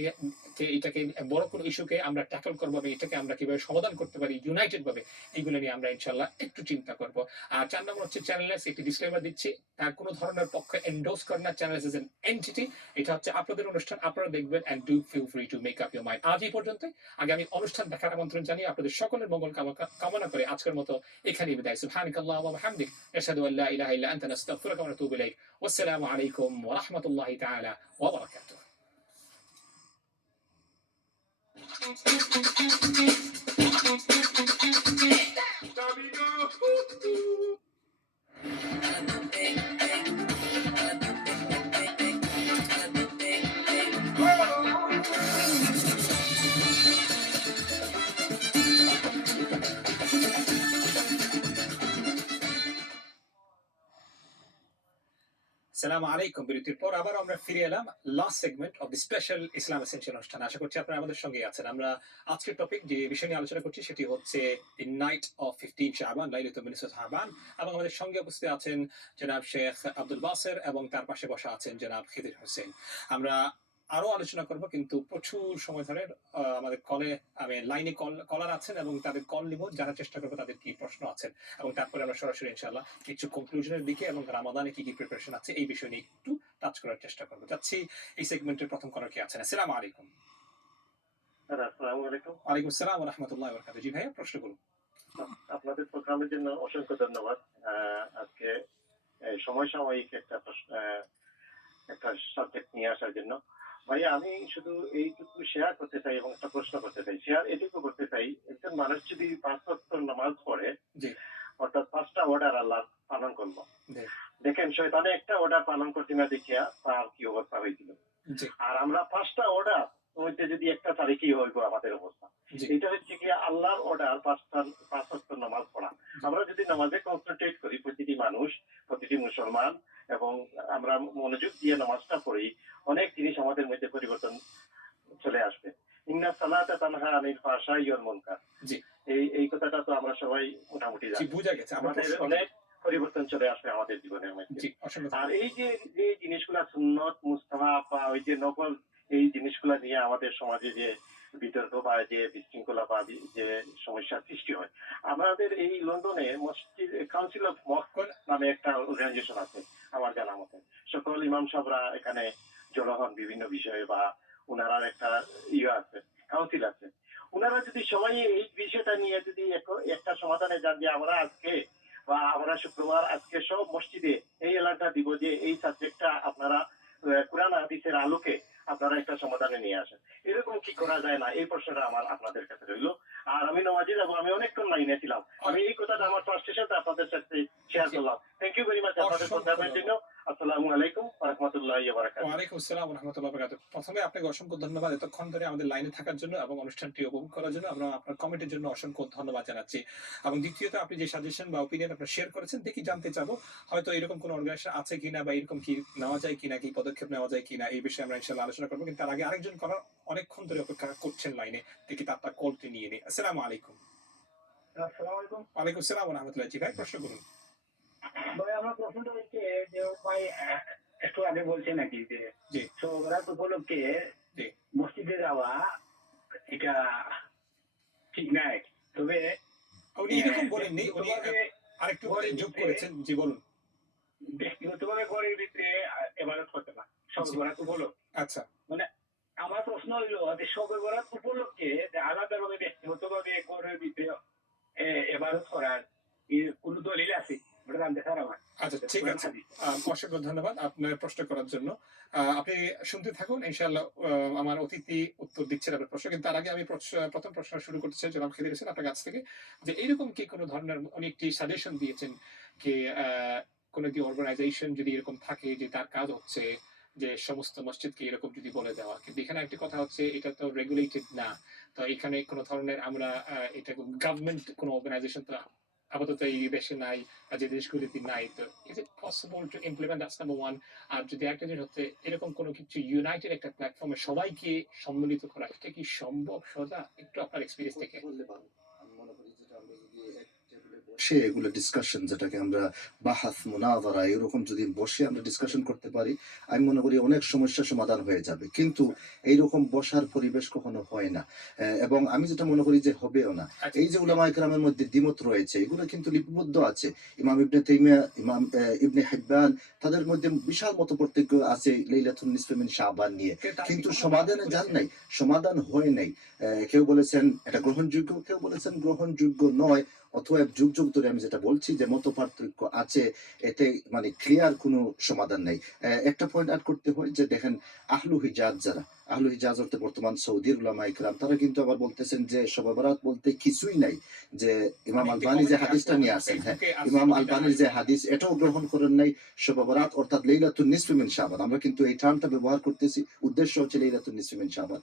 এটাকে, বড় কোনো ইস্যুকে আমরা ট্যাকল করবো, এটাকে আমরা কিভাবে সমাধান করতে পারি ইউনাইটেড ভাবে, এইগুলো নিয়ে আমরা ইনশাল্লাহ একটু চিন্তা করব। আর 4 নম্বর হচ্ছে চ্যানেললেস। একটি ডিসক্লেমার দিচ্ছি, তার কোনো ধরনের পক্ষে এন্ডোর্স করে না। চ্যানেললেস ইজ এন এন্টিটি। এটা হচ্ছে আপনাদের অনুষ্ঠান, আপনারা দেখবেন, and do feel free to make up your mind. আজ এই পর্যন্ত। আগামী অনুষ্ঠান দেখার আমন্ত্রণ জানিয়ে আপনাদের সকলের মঙ্গল কামনা করে আজকের মতো এখানেই বিদায়। সুবহানাকাল্লাহু ওয়া বিহামদিক, আশহাদু আল্লা ইলাহা ইল্লা আনতা, নাস্তাগফিরুকা ওয়া নাতুবু ইলাইক। ওয়াসসালামু আলাইকুম ওয়া রাহমাতুল্লাহি তাআলা ওয়া বারাকাতুহু। আসসালামু আলাইকুম। বিরতির পর আবার আমরা ফিরে এলাম last segment of the special Islam essential অনুষ্ঠান। আশা করছি আপনারা আমাদের সঙ্গে আছেন। আমরা আজকের টপিক যে বিষয় নিয়ে আলোচনা করছি সেটি হচ্ছে দি নাইট অফ 15 শাবান, লাইলাতুল নিসফ শাবান, এবং আমাদের সঙ্গে উপস্থিত আছেন জনাব শেখ আব্দুল বাসের এবং তার পাশে বসা আছেন জনাব খিদির হোসেন। আমরা আরো আলোচনা করব, কিন্তু প্রচুর সময় ধরে আমাদের লাইনে কলার আছেন এবং তাদের কল নিব, জানার চেষ্টা করবো তাদের কি প্রশ্ন আছেন, এবং তারপরে আমরা সরাসরি ইনশাআল্লাহ কিছু কনক্লুশনের দিকে এবং রামাদানে কি কি প্রিপারেশন আছে এই বিষয় নিয়ে একটু টাচ করার চেষ্টা করবো। যাচ্ছি এই সেগমেন্টের প্রথম কলার কি আছেন। আসসালামু আলাইকুম। আসসালামু আলাইকুম। ওয়ালাইকুম আসসালাম ওয়া রাহমাতুল্লাহি ওয়া বারাকাতুহু। জি ভাইয়া, প্রশ্ন করুন। আপনাদের প্রোগ্রামের জন্য অসংখ্য ধন্যবাদ। আজকে সময় সাময়িক একটা সাবজেক্ট নিয়ে আসার জন্য। ভাইয়া, আমি শুধু এইটুকু শেয়ার করতে চাই এবং একটা প্রশ্ন করতে চাই। শেয়ার এটুকু করতে চাই, একজন মানুষ যদি 5 ওয়াক্ত নামাজ পড়ে, অর্থাৎ 5টা অর্ডার আল্লাহ পালন করলো, দেখেন শয়তানে একটা অর্ডার পালন করতে না দেখিয়া তার কি অবস্থা হয়েছিল। আর আমরা 5টা অর্ডার মধ্যে যদি একটা তারিখই হইব আমাদের অবস্থা। এটা হচ্ছে কি আল্লাহর অর্ডার 5 ওয়াক্ত নামাজ পড়া। আমরা যদি নামাজে কনসেন্ট্রেট করি, প্রতিটি মানুষ, প্রতিটি মুসলমান, এবং আমরা মনোযোগ দিয়ে নামাজটা পড়ি, অনেক জিনিস আমাদের মধ্যে পরিবর্তন চলে আসবে। ইন্না সালাতা তানহা আনিল ফাহশাই ওয়াল মুনকার। এই কথাটা তো আমরা সবাই মোটামুটি জানি। বুঝা গেছে। আমাদের অনেক পরিবর্তন চলে আসবে আমাদের জীবনের মধ্যে। আর এই যে জিনিসগুলা সুন্নত, মুস্তাহাব বা ওই যে নফল, এই জিনিসগুলা নিয়ে আমাদের সমাজে যে বিতর্ক বা যে বিশৃঙ্খলা বা যে সমস্যার সৃষ্টি হয়, আমাদের এই লন্ডনে মসজিদ কাউন্সিল অফ মস্ক নামে একটা অর্গানাইজেশন আছে আমার জানা মতে। সকল ইমাম সাহেবরা এখানে জড়ো হন বিভিন্ন বিষয়ে, বা ওনারা একটা আছে, কাউন্সিল আছে। ওনারা যদি সবাই এই বিষয়টা নিয়ে যদি একটা সমাধানে যান যে আমরা আজকে বা আমরা শুক্রবার আজকে সব মসজিদে এই এলাকা দিব যে এই সাবজেক্টটা আপনারা কোরআন হাদিসের আলোকে আপনারা একটা সমাধানে নিয়ে আসেন, এরকম কি করা যায় না? এই প্রশ্নটা আমার আপনাদের কাছে রইল। আর আমি নামাজি যাবো, আমি অনেকক্ষণ লাইনে ছিলাম, আমি এই কথাটা আমার ফ্রাস্ট্রেশনটা আপনাদের সাথে শেয়ার করলাম। থ্যাংক ইউ ভেরি মাচ আপনাদের কথার জন্য। আসসালামু আলাইকুম ওয়া রাহমাতুল্লাহি ওয়া বারাকাতুহু। ওয়ালাইকুম আসসালাম ওয়া রাহমাতুল্লাহি ওয়া বারাকাতুহু। প্রথমে আপনাকে অসংখ্য ধন্যবাদ এতক্ষণ ধরে আমাদের লাইনে থাকার জন্য এবং অনুষ্ঠানটি উপভোগ করার জন্য। আমরা আপনার কমেন্টের জন্য অসংখ্য ধন্যবাদ জানাচ্ছি। এবং দ্বিতীয়ত, আপনি যে সাজেশন বা ওপিনিয়ন আপনারা শেয়ার করেছেন, দেখি জানতে চাবো হয়তো এরকম কোনো অর্গানাইজেশন আছে কিনা, বা এরকম কি নেওয়া যায় কিনা, কি পদক্ষেপ নেওয়া যায় কিনা, এই বিষয়ে আমরা ইনশাআল্লাহ আলোচনা করবো। কিন্তু তার আগে আরেকজন করার অনেকক্ষণ ধরে অপেক্ষা করছেন লাইনে, দেখি তার কলটি নিয়ে নিই। আসসালামু আলাইকুম। আসসালামু আলাইকুম। ওয়ালাইকুম আসসালাম ওয়া রাহমাতুল্লাহি। জি ভাই, প্রশ্ন করুন। ভাই, আমার প্রশ্নটা হচ্ছে যে ভাই একটু আগে বলছেন নাকি যে সবরাত উপলক্ষে মসজিদে যাওয়া এটা ঠিক নাই, তবে উনি এরকম বলেননি, উনি আরেকটু যোগ করেছেন। জি বলুন। ব্যক্তিগতভাবে ঘরের ভিতরে ইবাদত করতে পারে সবরাত উপলক্ষে। আচ্ছা, মানে আমার প্রশ্ন হইল যে সবরাত উপলক্ষে আলাদাভাবে ব্যক্তিগতভাবে ঘরের ভিতরে ইবাদত করার কোন দলিল আছে? আচ্ছা, ঠিক আছে। অসংখ্য ধন্যবাদ আপনার প্রশ্ন করার জন্য। আপনি শুনতে থাকুন, ইনশাআল্লাহ আমার অতিথি উত্তর দিচ্ছেন আপনার প্রশ্ন। কিন্তু তার আগে আমি প্রথম প্রশ্ন শুরু করতে চাই জনাব খিদির হোসেন আপনার কাছ থেকে, যে এইরকম কি কোনো ধরনের উনি একটি সাজেশন দিয়েছেন কি কোন একটি অর্গানাইজেশন যদি এরকম থাকে যে তার কাজ হচ্ছে যে সমস্ত মসজিদকে এরকম যদি বলে দেওয়া, কিন্তু এখানে একটি কথা হচ্ছে এটা তো রেগুলেটেড না, তো এখানে কোনো ধরনের আমরা এটা গভর্নমেন্ট কোনো অর্গানাইজেশন তো আপাতত এই দেশে নাই, যে দেশগুলিতে নাই, তো is it possible to implement? That's number one. আর যদি একটা জিনিস হচ্ছে এরকম কোনো কিছু ইউনাইটেড একটা প্ল্যাটফর্মে সবাইকে সম্মিলিত করা, এটা কি সম্ভব সোজা? একটু আপনার এক্সপিরিয়েন্স থেকে। বসে এগুলো ডিসকাশন, যেটাকে আমরা বাহাস মুনাজারা, এরকম যদি বসে আমরা ডিসকাশন করতে পারি, আমি মনে করি অনেক সমস্যা সমাধান হয়ে যাবে। কিন্তু এইরকম বসার পরিবেশ কখনো হয় না, এবং আমি যেটা মনে করি যে হবেও না। এই যে উলামায়ে কেরামের মধ্যে দ্বিমত রয়েছে, এগুলো কিন্তু লিপিবদ্ধ আছে। ইমাম ইবনে তাইমিয়া, ইমাম ইবনে হিব্বান, তাদের মধ্যে বিশাল মত পার্থক্য আছে লাইলাতুন নিসফি মিন শাবান নিয়ে, কিন্তু সমাধানে যান নাই, সমাধান হয় নাই। কেউ বলেছেন এটা গ্রহণযোগ্য, কেউ বলেছেন গ্রহণযোগ্য নয়। অথবা যুগ যুগ ধরে আমি যেটা বলছি যে মত পার্থক্য আছে, এতে মানে ক্লিয়ার কোনো সমাধান নাই। একটা পয়েন্ট অ্যাড করতে হয় যে দেখেন, আহলু হিজাজ যারা, আহলু হিজাজ অর্থে বর্তমান সৌদির উলামায়ে কেরাম, তারা কিন্তু আবার বলতেছেন যে শবে বরাত বলতে কিছুই নাই। যে ইমাম আলবানী যে হাদিসটা নিয়ে আসেন, হ্যাঁ, ইমাম আলবানীর যে হাদিস, এটাও গ্রহণ করেন নাই। শবে বরাত অর্থাৎ লাইলাতুন নিসফি মিন শাবান, আমরা কিন্তু এই টার্মটা ব্যবহার করতেছি, উদ্দেশ্য হচ্ছে লাইলাতুন নিসফি মিন শাবান।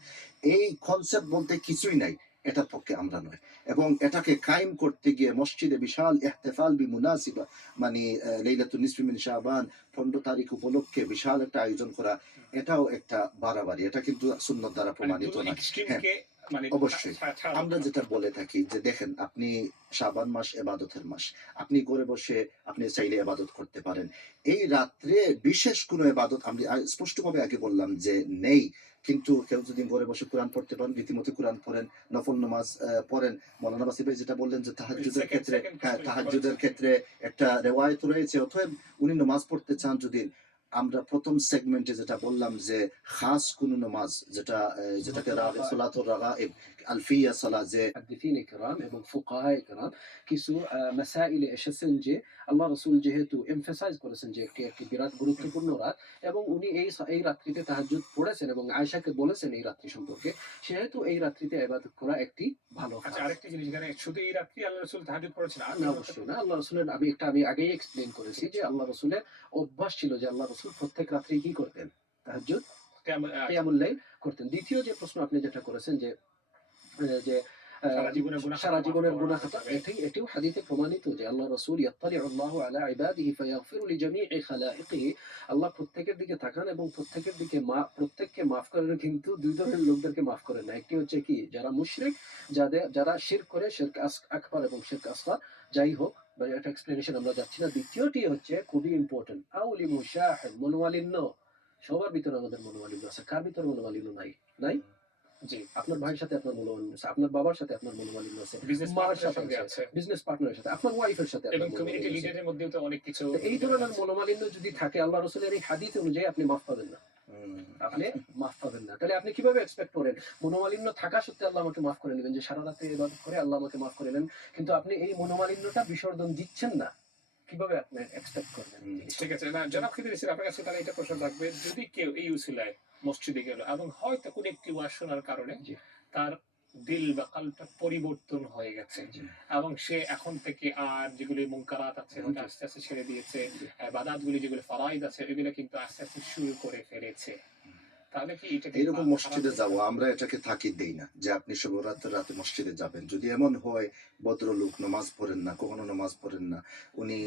এই কনসেপ্ট বলতে কিছুই নাই, এটার পক্ষে আমরা নয়। এবং এটাকে কায়েম করতে গিয়ে মসজিদে বিশাল ইহতেফাল বি মুনাসিবা, মানে লাইলাতুন নিসফি মিন শাবান 15 তারিখ উপলক্ষে বিশাল একটা আয়োজন করা, এটাও একটা বাড়াবাড়ি, এটা কিন্তু সুন্নাত দ্বারা প্রমাণিত না। হ্যাঁ, অবশ্যই আমরা যেটা বলে থাকি যে দেখেন, আপনি শাবান মাস এবাদতের মাস, আপনি ঘরে বসে আপনি চাইলে এবাদত করতে পারেন। এই রাত্রে বিশেষ কোনো এবাদত আমি স্পষ্টভাবে আগে বললাম যে নেই। কিন্তু কেউ যদি ঘরে বসে কোরআন পড়তে পারেন, রীতিমতো কোরআন পড়েন, নফল নামাজ পড়েন। মৌলানা বাসি ভাই যেটা বললেন যে তাহাজ্জুদের ক্ষেত্রে, হ্যাঁ, তাহাজ্জুদের ক্ষেত্রে একটা রেওয়ায়েত রয়েছে, অতএব উনি নামাজ পড়তে চান যদি, আমরা প্রথম সেগমেন্টে যেটা বললাম যে খাস কোন নামাজ, যেটাকে সালাতুর রাগাইব, আলফিয়া সালাত, যে মুহাদ্দিসিন ইকরাম এবং ফুকাহায়ে কেরাম কিছু মাসাইলে এসেছেন যে আল্লাহ রাসূল যেহেতু এমফাসাইজ করেছেন যে একটি বিরাট গুরুত্বপূর্ণ রাত, এবং উনি এই রাত্রিতে তাহাজ্জুদ পড়েছেন এবং আয়েশাকে বলেছেন এই রাত্রি সম্পর্কে, সেহেতু এই রাত্রিতে ইবাদত করা একটি ভালো কাজ। আচ্ছা, আরেকটা জিনিস, এখানে শুধু এই রাত্রি আল্লাহ রাসূল তাহাজ্জুদ পড়েছেন? না, অবশ্যই না। আল্লাহ রাসূলের আমি আগেই এক্সপ্লেইন করেছি যে আল্লাহ রাসূলের অভ্যাস ছিল যে আল্লাহ রাসূল প্রত্যেক রাত্রি কি করতেন? তাহাজ্জুদ, কিয়ামুল লাইল করতেন। দ্বিতীয় যে প্রশ্ন আপনি যেটা করেছেন যে যে সারা জীবনের গুনাহ খাতা, এটিও হাদিসে প্রমাণিত যে আল্লাহ রাসূল ইয়াত্তালিউল্লাহু আলা ইবাদিহি ফায়াগফিরু লিজামিই খালাইকিহি, আল্লাহ প্রত্যেকের দিকে তাকান এবং প্রত্যেককে মাফ করেন, কিন্তু দুই ধরনের লোকদেরকে মাফ করেন না। একটি হচ্ছে কি, যারা মুশরিক, যারা শিরক করে, শিরক আকবার এবং শিরক আসগর, যাই হোক, এটা এক্সপ্লেনেশন আমরা যাচ্ছি না। দ্বিতীয়টি হচ্ছে খুবই ইম্পর্টেন্ট, আউলি মুশাহিদ, মনোমালিন্য। সবার ভিতরে আমাদের মনোমালিন্য আছে, কার ভিতরে মনোমালিন্য নাই? নাই? জি, আপনার ভাইয়ের সাথে আপনার মনোমালিন্য আছে, আপনার বাবার সাথে আপনার মনোমালিন্য আছে, মার সাথে আছে, বিজনেস পার্টনারের সাথে, আপনার ওয়াইফের সাথে, এবং কমিউনিটি লিডারের মধ্যেও তো অনেক কিছু। এই ধরনের মনোমালিন্য যদি থাকে, আল্লাহ রাসূলের এই হাদিস অনুযায়ী আপনি মাফ পাবেন না, আপনি মাফ পাবেন না। তাহলে আপনি কিভাবে এক্সপেক্ট করেন মনোমালিন্য থাকা সত্ত্বেও আল্লাহ আমাকে মাফ করে নেবেন, যে সারা রাতে ইবাদত করে আল্লাহ আমাকে মাফ করে নেন, কিন্তু আপনি এই মনোমালিন্যটা বিসর্জন দিচ্ছেন না, কিভাবে আপনি এক্সপেক্ট করবেন? ঠিক আছে, না জনাব খিদির ইসলাম, আপনার কাছে তাহলে এটা প্রশ্ন থাকবে, যদি কেউ এই উসিলায় মসজিদে গেল এবং হয়তো কোনো একটি ওয়াজ শোনার কারণে তার দিল বা কালটা পরিবর্তন হয়ে গেছে, এবং সে এখন থেকে আর যেগুলি মুনকারাত আছে ওটা আস্তে আস্তে ছেড়ে দিয়েছে, ইবাদতগুলি যেগুলো ফরাইদ আছে এগুলো কিন্তু আস্তে আস্তে শুরু করে ফেলেছে, তাহলে কি এটা এরকম মসজিদে যাবো আমরা এটাকে তাকিদ দেই না যে আপনি শুভরাত্রের রাতে মসজিদে যাবেন। যদি এমন হয় ভদ্রলোক নামাজ পড়েন না, কখনো নামাজ পড়েন না, উনি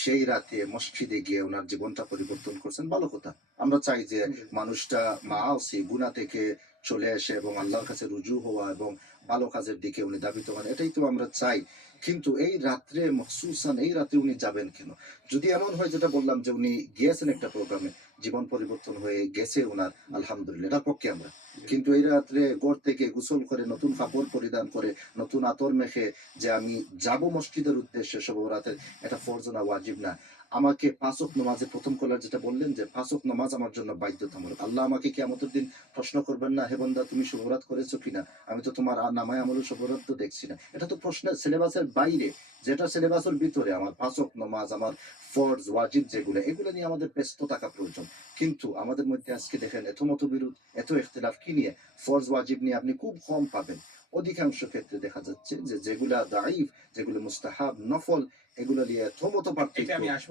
সেই রাতে মসজিদে গিয়ে ওনার জীবনটা পরিবর্তন করছেন, ভালো কথা। আমরা চাই যে মানুষটা মাআসি গুনাহ থেকে চলে আসে এবং আল্লাহর কাছে রুজু হওয়া এবং ভালো কাজের দিকে উনি ধাবিত হন, এটাই তো আমরা চাই। কিন্তু এই রাত্রে মখসুসান এই রাতে উনি যাবেন কেন? যদি এমন হয় যেটা বললাম যে উনি গিয়েছেন একটা প্রোগ্রামে, জীবন পরিবর্তন হয়ে গেছে ওনার, আলহামদুলিল্লাহ, এটার পক্ষে আমরা। কিন্তু এই রাত্রে ঘর থেকে গোসল করে, নতুন কাপড় পরিধান করে, নতুন আতর মেখে যে আমি যাব মসজিদের উদ্দেশ্যে শবে বরাতের, এটা ফরজ না, ওয়াজিব না। আমাকে 5 ওয়াক্ত নামাজে, প্রথম কলার যেটা বললেন যে 5 ওয়াক্ত নামাজ আমার জন্য বাধ্যতামূলক। আল্লাহ আমাকে কিয়ামতের দিন প্রশ্ন করবেন না, হে বান্দা তুমি শবে বরাত করেছো কিনা, আমি তো তোমার নামায় আমল শবে বরাত তো দেখছি না। এটা তো প্রশ্নের সিলেবাসের বাইরে, যেটা সিলেবাসের ভিতরে আমার 5 ওয়াক্ত নামাজ, আমার ফরজ ওয়াজিব যেগুলো, এগুলো নিয়ে আমাদের ব্যস্ত থাকা প্রয়োজন। কিন্তু আমাদের মধ্যে আজকে দেখেন এত মতবিরোধ, এত ইখতিলাফ কি নিয়ে? ফরজ ওয়াজিব নিয়ে আপনি খুব কম পাবেন। অধিকাংশ ক্ষেত্রে দেখা যাচ্ছে যে যেগুলা দাঈফ, যেগুলো মুস্তাহাব, নফল, এগুলো নিয়ে এত মত পার্থক্য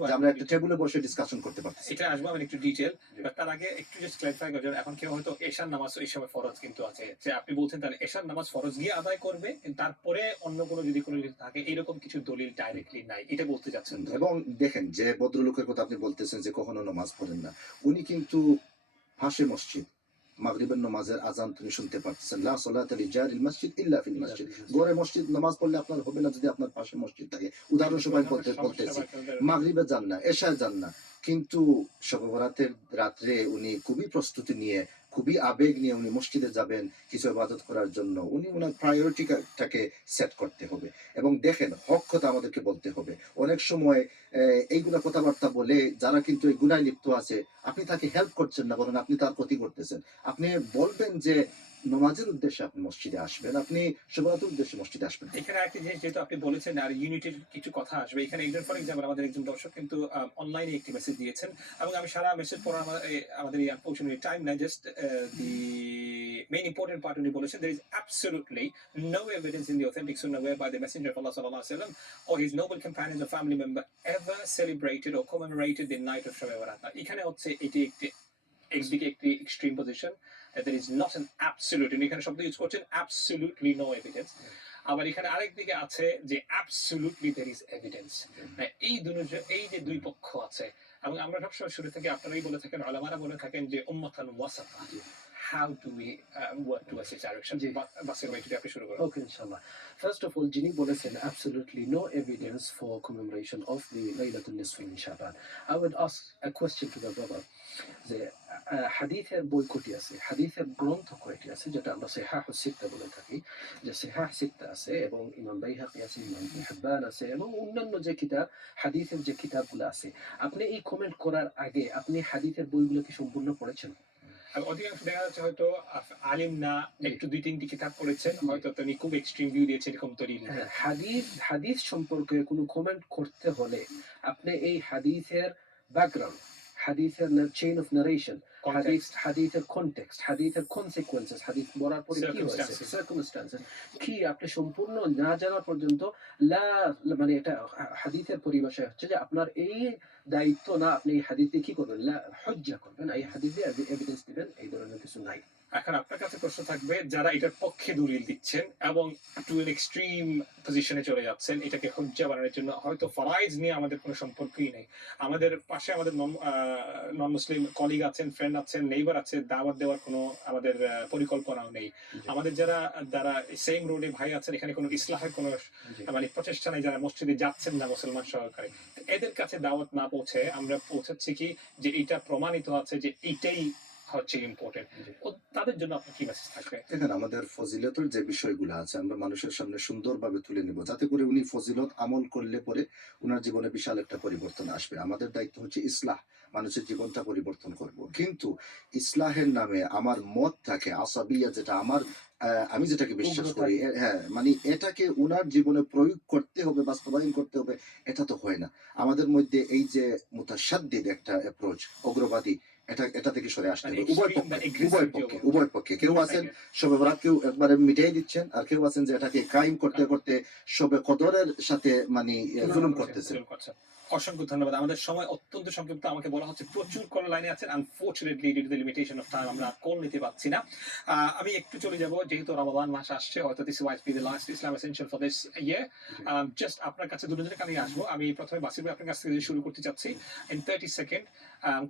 যে আমরা একটা টেবিলে বসে ডিসকাশন করতে পারতেছি। এটা আসবো আমি একটু ডিটেইল, বাট তার আগে একটু জাস্ট ক্লারিফাই করার, এখন কেউ হয়তো এশার নামাজ এই সময় ফরজ কিন্তু আছে, যে আপনি বলছেন তাহলে এশার নামাজ ফরজ গিয়ে আদায় করবে, তারপরে অন্য কোনো যদি কোনো কিছু থাকে, এরকম কিছু দলিল ডাইরেক্টলি নাই, এটা বলতে যাচ্ছেন? এবং দেখেন যে ভদ্রলোকের কথা আপনি বলতেছেন যে কখনো নামাজ পড়েন না, উনি কিন্তু পাশে মসজিদ, মাগরিবের নামাজের আজান তুমি শুনতে পারতেছেন, লা সালাতা লিজারিল মসজিদ ইল্লা ফিল মসজিদ, ঘরে মসজিদ নামাজ পড়লে আপনার হবে না যদি আপনার পাশে মসজিদ থাকে। উদাহরণস্বরূপ বলতেছি, মাগরিবে যান না, এশায় যান না, কিন্তু শবে বরাতের রাত্রে উনি খুবই প্রস্তুতি নিয়ে, খুবই আবেগ নিয়ে উনি মসজিদে যাবেন কিছু ইবাদত করার জন্য, উনি ওনার প্রায়োরিটিটাকে সেট করতে হবে। এবং দেখেন, হক কথা আমাদেরকে বলতে হবে। অনেক সময় এইগুলা কথাবার্তা বলে যারা কিন্তু এই গুনায় লিপ্ত আছে, আপনি তাকে হেল্প করছেন না, বরং আপনি তার ক্ষতি করতেছেন। আপনি বলবেন যে নামাজের উদ্দেশ্যে আপনি মসজিদে আসবেন, আপনি শোভাতের উদ্দেশ্যে মসজিদে আসবেন। এখানে আরেকটি জিনিস যেহেতু আপনি বলেছেন আর ইউনিটের কিছু কথা আসবে এখানে, একজন ফর এক্সাম্পল আমাদের একজন দর্শক কিন্তু অনলাইনে একটি মেসেজ দিয়েছেন এবং আমি সারা মেসেজ পড়া আমাদের এই আনফরচুনেটলি টাইম নাই, জাস্ট দি main important part উনি বলেছেন, there is absolutely no evidence in the authentic sunnah whereby the messenger of Allah sallallahu alaihi wasallam or his noble companions or family member ever celebrated or commemorated the night of Shab Barat. এখানে হচ্ছে এটি একটি একদিকে একটি extreme position, there is not an absolute, এখানে শব্দ use করছেন absolutely no evidence, আবার এখানে আরেক দিকে আছে যে absolutely there is evidence। এই যে দুই পক্ষ আছে, এবং আমরা সবসময় শুরু থেকে আপনারাই বলে থাকেন, উলামারা বলে থাকেন যে উম্মাতান ওয়াসাতা, how do we work towards this direction? বাসের ভাই যদি আপনি শুরু করেন। Okay, inshallah. First of all, যিনি বলেছেন absolutely no evidence for commemoration of the Laylatul Nisf in Shaban, I would ask a question to the brother, যে হাদিসের বই কয়টি আছে, হাদিসের গ্রন্থ কয়টি আছে, যেটা আমরা সিহাহ সিত্তা বলে থাকি, যে সিহাহ সিত্তা আছে এবং ইমাম বাইহাকি আছে, ইমাম ইবনে হিব্বান আছে এবং অন্যান্য যে কিতাব, হাদিসের যে কিতাবগুলো আছে, আপনি এই কমেন্ট করার আগে আপনি হাদিসের বইগুলো কি সম্পূর্ণ পড়েছেন? অধিকাংশ দেখা যাচ্ছে হয়তো আলিম না, একটু দুই তিনটি কিতাব পড়েছেন, হয়তো তিনি খুব এক্সট্রিম ভিউ দিয়েছেন এরকম তৈরি। হাদিস সম্পর্কে কোনো কমেন্ট করতে হলে আপনি এই হাদিসের ব্যাকগ্রাউন্ড, হাদিসের চেইন অফ নারেশন, হাদিসের কনটেক্সট, হাদিসের কনসিকুয়েন্সেস, হাদিস বলার পরে কি হয়েছে, সার্কামস্ট্যান্সেস কি, আপনি সম্পূর্ণ না জানা পর্যন্ত মানে এটা হাদিসের পরিভাষায় হচ্ছে যে আপনার এই দায়িত্ব না, আপনি এই হাদিস দিয়ে কি করবেন, হুজ্জা করবেন, এই হাদিস দিয়ে এভিডেন্স দিবেন, এই ধরনের কিছু নাই। এখন আপনার কাছে প্রশ্ন থাকবে, যারা এটার পক্ষে দলিল দিচ্ছেন এবং টু এন এক্সট্রিম পজিশনে চলে যাচ্ছেন এটাকে হুজ্জা বানানোর জন্য, হয়তো ফরাইজ নিয়ে আমাদের কোনো সম্পর্কই নেই, আমাদের পাশে আমাদের নন মুসলিম কলিগ আছেন, ফ্রেন্ড আছেন, নেইবার আছে, দাওয়াত দেওয়ার কোনো আমাদের পরিকল্পনাও নেই, আমাদের যারা সেম রোডে ভাই আছেন, এখানে কোনো ইসলাহের কোনো মানে প্রচেষ্টা নেই, যারা মসজিদে যাচ্ছেন না মুসলমান সহকারে, এদের কাছে দাওয়াত না পৌঁছে আমরা পৌঁছাচ্ছি কি যে এটা প্রমাণিত আছে যে এটাই হচ্ছে ইম্পর্টেন্ট, তাদের জন্য আপনার কি মেসেজ থাকবে? দেখেন, আমাদের ফজিলতের যে বিষয়গুলো আছে আমরা মানুষের সামনে সুন্দরভাবে তুলে নিব, যাতে করে উনি ফজিলত আমল করলে পরে উনার জীবনে বিশাল একটা পরিবর্তন আসবে। আমাদের দায়িত্ব হচ্ছে ইসলাহ, মানুষের জীবনটা পরিবর্তন করব। কিন্তু ইসলাহের নামে আমার মত থাকে আসাবিয়া, যেটা আমি যেটাকে বিশ্বাস করি, হ্যাঁ, মানে এটাকে উনার জীবনে প্রয়োগ করতে হবে, বাস্তবায়ন করতে হবে, এটা তো হয় না। আমাদের মধ্যে এই যে মুতাশাদ্দিদ একটা অ্যাপ্রোচ, অগ্রবাদী, এটা থেকে সরে আসতে হবে। উভয় পক্ষে কেউ আছেন শবে বরাত কেউ একবারে মিটাই দিচ্ছেন, আর কেউ আছেন যে এটাকে কায়েম করতে করতে শবে কদরের সাথে মানে জুলুম করতেছেন। অসংখ্য ধন্যবাদ। আমাদের সময় অত্যন্ত সংক্ষিপ্ত, আমাকে বলা হচ্ছে প্রচুর কল লাইনে আছেন, unfortunately due to the limitation of time আমরা কল নিতে পারছি না। আমি একটু চলে যাব, যেহেতু রমাদান মাস আসছে, হয়তো this might be the last Islam essential for this year. Just আপনার কাছে দুজনের কাছে আসবো। আমি প্রথমে বাসির ভাই আপনার কাছ থেকে শুরু করতে চাচ্ছি ইন 30 সেকেন্ড।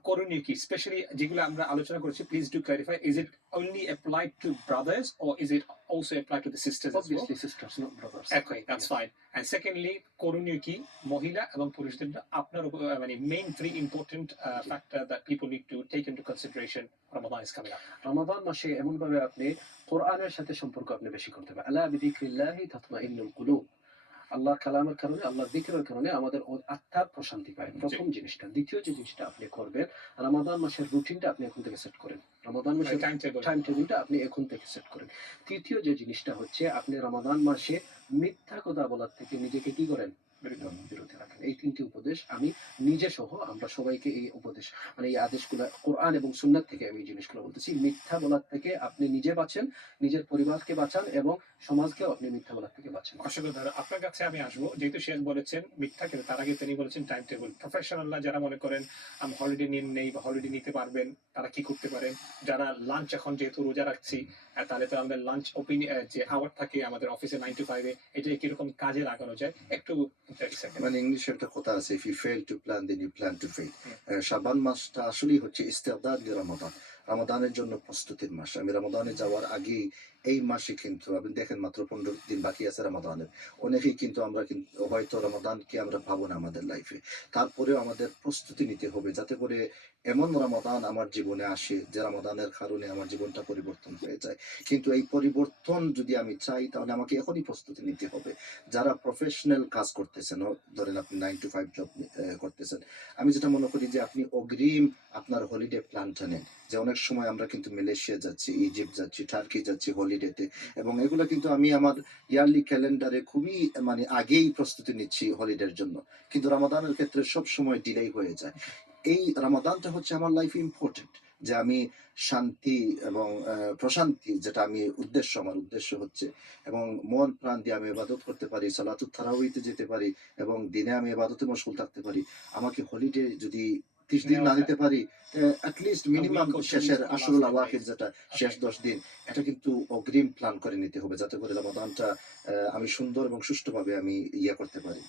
করণীয় কি, স্পেশালি যেগুলো আমরা আলোচনা করেছি, please do clarify, is it only applied to brothers or is it also applied to the sisters? Obviously sisters, not brothers. Okay, that's fine. And secondly, করণীয় কি মহিলা এবং পুরুষদের আপনার মানে main 3 important factor that people need to take into consideration Ramadan is coming up. রমাদান মাসে এমন ভাবে আপনি কোরআনের সাথে সম্পর্ক আপনি বেশি করতে হবে। আলা বিযিকরিল্লাহি তাতমাইন্নুল কুলুব, আল্লাহর কালামের কারণে, আল্লাহর যিকরের কারণে আমাদের আত্মার প্রশান্তি পায়, প্রথম জিনিসটা। দ্বিতীয় যে জিনিসটা আপনি করবেন, রমাদান মাসের রুটিনটা আপনি এখন থেকে সেট করেন, রমাদান মাসের টাইম টেবিলটা আপনি এখন থেকে সেট করেন। তৃতীয় যে জিনিসটা হচ্ছে, আপনি রমাদান মাসে মিথ্যা কথা বলার থেকে নিজেকে কি করেন, বিরতি রাখেন। এই তিনটি উপদেশ আমি নিজে সহ আমরা সবাইকে এই উপদেশ মানে এই আদেশগুলো কোরআন এবং সুন্নাত থেকে আমি এই জিনিসগুলো বলতেছি। মিথ্যা বলার থেকে আপনি নিজে বাঁচেন, নিজের পরিবারকে বাঁচান এবং সমাজকেও আপনি মিথ্যা বলার থেকে বাঁচেন। অসংখ্য ধন্যবাদ। আপনার কাছে আমি আসবো, যেহেতু শেষ বলেছেন মিথ্যা, কিন্তু তার আগে তিনি বলেছেন টাইম টেবিল। প্রফেশনালরা যারা মনে করেন আমি হলিডে নেই বা হলিডে নিতে পারবেন, তারা কি করতে পারেন? যারা লাঞ্চ, এখন যেহেতু রোজা রাখছি, তাহলে তো আমাদের লাঞ্চ যে আওয়ার থাকে আমাদের অফিসে 9 to 5, এটা কিরকম কাজে লাগানো যায় একটু 30 সেকেন্ড। মানে ইংলিশে একটা কথা আছে, if you fail to plan then you plan to fail. শাবান মাসটা আসলেই হচ্ছে ইস্তেদাদ লিরমাদান। রমাদানের জন্য প্রস্তুতির মাস। আমি রমাদানে যাওয়ার আগেই এই মাসে কিন্তু আপনি দেখেন মাত্র 15 দিন বাকি আছে রমাদানের। অনেকেই কিন্তু আমরা কিন্তু হয়তো রমাদানকে আমরা পাবো না আমাদের লাইফে। তারপরেও আমাদের প্রস্তুতি নিতে হবে যাতে করে এমন রমাদান আমার জীবনে আসে যে রমাদানের কারণে আমার জীবনটা পরিবর্তন হয়ে যায়। কিন্তু এই পরিবর্তন যদি আমি চাই তাহলে আমাকে এখনই প্রস্তুতি নিতে হবে। যারা প্রফেশনাল কাজ করতেছেন, ধরেন আপনি 9 to 5 জব করতেছেন, আমি যেটা মনে করি যে আপনি অগ্রিম আপনার হলিডে প্ল্যানটা নেন। যে অনেক সময় আমরা কিন্তু মালয়েশিয়া যাচ্ছি, ইজিপ্ট যাচ্ছি, টার্কি যাচ্ছি হলিডেতে, এবং এগুলো কিন্তু আমি আমার ইয়ারলি ক্যালেন্ডারে খুবই মানে আগেই প্রস্তুতি নিচ্ছি হলিডের জন্য। কিন্তু রমাদানের ক্ষেত্রে সব সময় ডিলে হয়ে যায়। এই রমাদানটা হচ্ছে আমার লাইফে ইম্পর্টেন্ট, যে আমি শান্তি এবং প্রশান্তি, যেটা আমি আমার উদ্দেশ্য হচ্ছে, এবং মন প্রাণ দিয়ে আমি ইবাদত করতে পারি, সালাতুত তারাউইতে যেতে পারি, এবং দিনে আমি ইবাদতে মশগুল থাকতে পারি। আমাকে হলিডে যদি 30 দিন না দিতে পারি, অ্যাটলিস্ট মিনিমাম শেষের আশুরুল আওয়াখির, যেটা শেষ 10 দিন, এটা কিন্তু অগ্রিম প্ল্যান করে নিতে হবে যাতে করে রমাদানটা আমি সুন্দর এবং সুষ্ঠুভাবে আমি ইয়ে করতে পারি,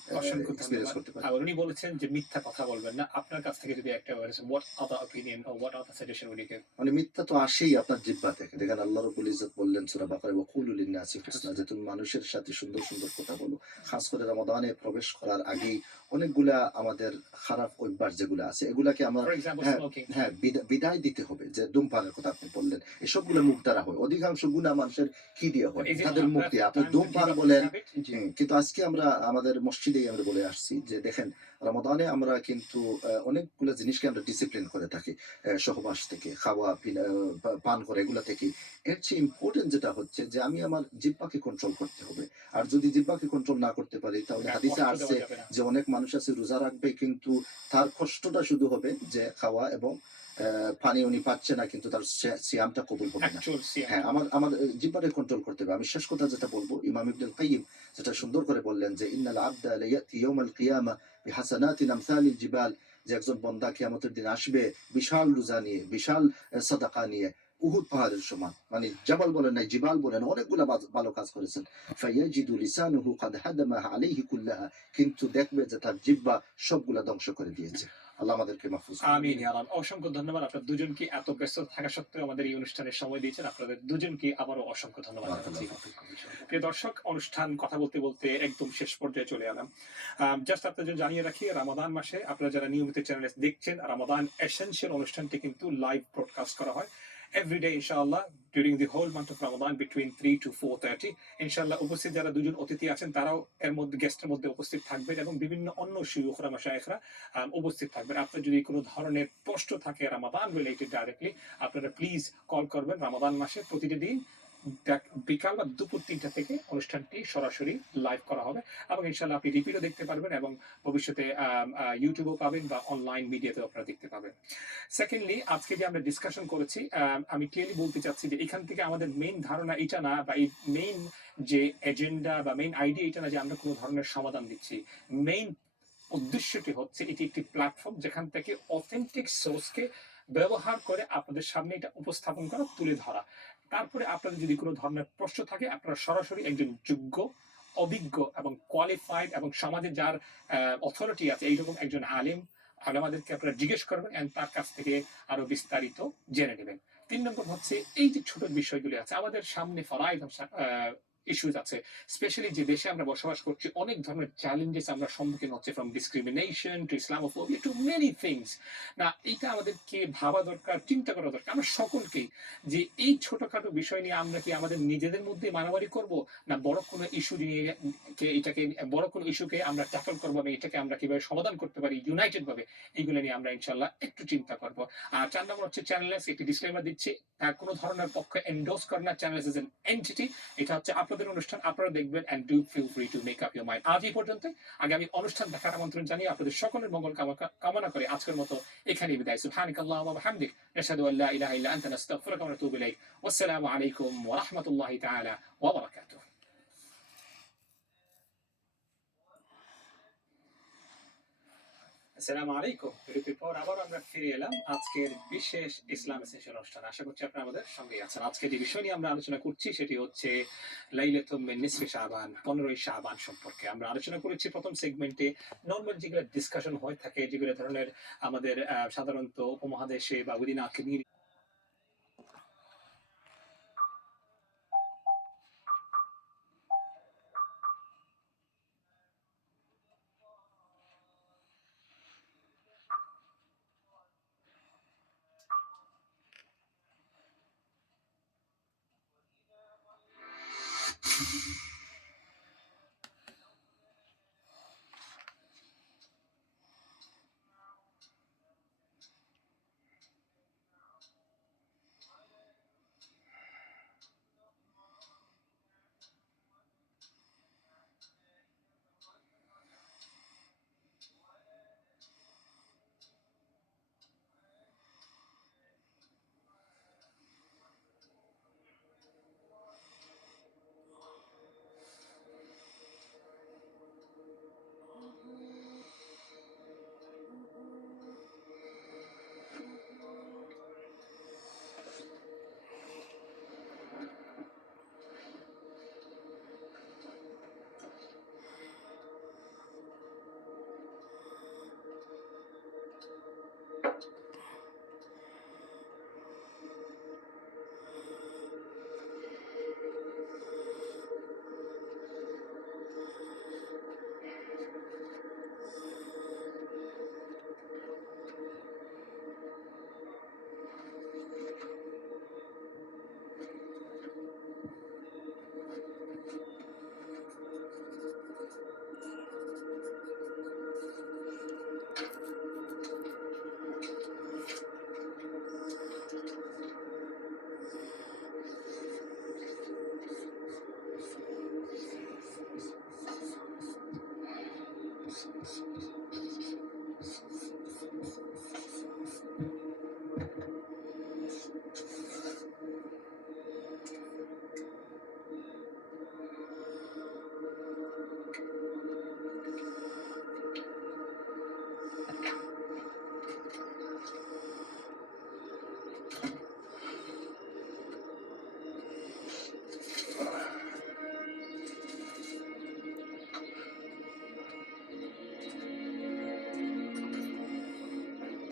এক্সপেরিয়েন্স করতে পারি। উনি বলেছেন যে মিথ্যা কথা বলবেন না। আপনার কাছ থেকে যদি একটা what other opinion or what other suggestion would you give? মানে মিথ্যা তো আসেই আপনার জিহ্বা থেকে। দেখেন আল্লাহ রাব্বুল ইজ্জত বললেন সূরা বাকারায়, ওয়াকুলু লিন-নাসি হুসনা, যে তুমি মানুষের সাথে সুন্দর সুন্দর কথা বলো। খাস করে রমাদানে প্রবেশ করার আগেই অনেকগুলা আমাদের খারাপ অভ্যাস যেগুলো আছে এগুলাকে আমরা For example, হ্যাঁ smoking. হ্যাঁ বিদায় দিতে হবে। যে ধূমপানের কথা আপনি বললেন, এসবগুলো মুখ দ্বারা হয়। অধিকাংশ গুনাহ মানুষের কি দিয়ে হয়? Is it তাদের মুখ আপনার দিয়ে। আপনি time to ধূমপান give up বলেন, this habit? কিন্তু আজকে আমরা আমাদের মসজিদেই আমরা বলে আসছি যে দেখেন রমাদানে আমরা কিন্তু অনেকগুলো জিনিসকে আমরা ডিসিপ্লিন করে থাকি, সহবাস থেকে, খাওয়া পান করে, এগুলা থেকে। এর চেয়ে ইম্পর্টেন্ট যেটা হচ্ছে যে আমি আমার জিহ্বাকে কন্ট্রোল করতে হবে। আর যদি জিহ্বাকে কন্ট্রোল না করতে পারি তাহলে হাদিসে কষ্ট আসছে দেওয়া যাবে না। যে অনেক মানুষ আছে রোজা রাখবে কিন্তু তার কষ্টটা শুধু হবে যে খাওয়া এবং পানি উনি পাচ্ছে না, কিন্তু তার সিয়ামটা কবুল হবে না। Actual siyam. হ্যাঁ, আমার আমার জিহ্বাকে কন্ট্রোল করতে হবে। আমি শেষ কথা যেটা বলবো, ইমাম ইবনুল কাইয়্যিম যেটা সুন্দর করে বললেন যে ইন্নাল আবদা লায়াতি ইয়াউমাল কিয়ামা বিহাসানাতিন আমসালিল জিবাল, যে একজন বান্দা কিয়ামতের দিন আসবে বিশাল রোজা নিয়ে, বিশাল সাদাকা নিয়ে, উহুদ পাহাড়ের সমান। মানে জাবাল বলেন নাই, জিবাল বলেন, অনেকগুলা ভালো কাজ করেছেন। ফায়াজিদু লিসানুহু কাদ হাদামা আলাইহি কুল্লাহা, কিন্তু দেখবে যে তার জিহ্বা সবগুলা ধ্বংস করে দিয়েছে। আল্লাহ আমাদেরকে মাহফুজ করুন। আমিন ইয়া রাব। অসংখ্য ধন্যবাদ। আপনার দুজনকে এত ব্যস্ত থাকা সত্ত্বেও আমাদের এই অনুষ্ঠানে সময় দিয়েছেন। আপনাদের দুজনকে আবারও অসংখ্য ধন্যবাদ জানাচ্ছি। প্রিয় দর্শক, অনুষ্ঠান কথা বলতে বলতে একদম শেষ পর্যায়ে চলে এলাম। জাস্ট আপনাদের জন্য জানিয়ে রাখি, রমাদান মাসে আপনারা যারা নিয়মিত চ্যানেলে দেখছেন, রমাদান এসেনশিয়াল অনুষ্ঠানটি কিন্তু লাইভ ব্রডকাস্ট করা হয় every day inshallah during the whole month of Ramadan between 3 to 4:30 ইনশাআল্লাহ। উপস্থিত যারা দুজন অতিথি আছেন তারাও এর মধ্যে গেস্টের মধ্যে উপস্থিত থাকবেন, এবং বিভিন্ন অন্য শিয়ুখরা মাশায়েখরা উপস্থিত থাকবেন। আপনার যদি কোনো ধরনের প্রশ্ন থাকে রমাদান রিলেটেড ডাইরেক্টলি, আপনারা প্লিজ কল করবেন। রমাদান মাসে প্রতিটি দিন বিকাল বা দুপুর 3টা থেকে অনুষ্ঠানটি সরাসরি লাইভ করা হবে, এবং ইনশাআল্লাহ আপনি রিপিটও দেখতে পারবেন, এবং ভবিষ্যতে ইউটিউবেও পাবেন বা অনলাইন মিডিয়াতেও আপনারা দেখতে পাবেন। সেকেন্ডলি, আজকে যে আমরা ডিসকাশন করেছি, আমি ক্লিয়ারলি বলতে চাচ্ছি যে এখান থেকে আমাদের মেইন ধারণা এটা না, বা এই মেইন যে এজেন্ডা বা মেইন আইডিয়া এটা না যে আমরা কোনো ধরনের সমাধান দিচ্ছি। মেইন উদ্দেশ্যটি হচ্ছে এটি একটি প্ল্যাটফর্ম যেখান থেকে অথেন্টিক সোর্সকে ব্যবহার করে আপনাদের সামনে এটা উপস্থাপন করা, তুলে ধরা। তারপরে আপনাদের যদি কোনো ধরনের প্রশ্ন থাকে, আপনারা সরাসরি একজন যোগ্য, অভিজ্ঞ এবং কোয়ালিফাইড এবং সমাজে যার অথরিটি আছে এইরকম একজন আলেম আমাদেরকে আপনারা জিজ্ঞেস করবেন, এবং তার কাছ থেকে আরো বিস্তারিত জেনে নেবেন। 3 নম্বর হচ্ছে এই যে ছোট বিষয়গুলি আছে আমাদের সামনে, ফরাইদ ইস্যুজ আছে, স্পেশালি যে দেশে আমরা বসবাস করছি, অনেক ধরনের চ্যালেঞ্জেস আমরা সম্মুখীন হচ্ছে, from discrimination to Islamophobia to many things. না, এটা আমাদেরকে ভাবা দরকার, চিন্তা করা দরকার আমরা সকলকেই, যে এই ছোটখাটো বিষয় নিয়ে আমরা কি আমাদের নিজেদের মধ্যে মারামারি করব, না বড় কোনো ইস্যু নিয়ে এটাকে বড় কোনো ইস্যুকে আমরা ট্যাকল করবো, এবং এটাকে আমরা কিভাবে সমাধান করতে পারি ইউনাইটেড ভাবে, এইগুলো নিয়ে আমরা ইনশাল্লাহ একটু চিন্তা করবো। আর 4 নম্বর হচ্ছে চ্যানেলস, একটি ডিসক্লেমার দিচ্ছি, তার কোনো ধরনের পক্ষে এন্ডোর্স করে না। চ্যানেলস ইজ এন এন্টিটি, এটা হচ্ছে আপনাদের অনুষ্ঠান, আপনারা দেখবেন, and do feel free to make up your mind. আজ এই পর্যন্ত। আগামী অনুষ্ঠান দেখার আমন্ত্রণ জানিয়ে আপনাদের সকলের মঙ্গল কামনা করে আজকের মতো এখানেই বিদায়। সুবহানাকাল্লাহুম্মা ওয়া বিহামদিক, নাশহাদু আল্লা ইলাহা ইল্লা আনতা, নাস্তাগফিরুকা ওয়া নাতুবু ইলাইক। ওয়াসসালামু আলাইকুম ওয়া রাহমাতুল্লাহি তাআলা ওয়া বারাকাতুহু। আসসালামু আলাইকুম। বিরতির পর আবার আমরা ফিরে এলাম আজকের বিশেষ ইসলাম এসেনশিয়াল অনুষ্ঠান। আশা করছি আপনারা আমাদের সঙ্গেই আছেন। আজকে যে বিষয় নিয়ে আমরা আলোচনা করছি সেটি হচ্ছে লাইলাতুম মিন নিসফি শাবান, 15ই শাবান সম্পর্কে আমরা আলোচনা করেছি। প্রথম সেগমেন্টে নর্মাল যেগুলো ডিসকাশন হয়ে থাকে, যেগুলো ধরনের আমাদের সাধারণত উপমহাদেশে বা within a community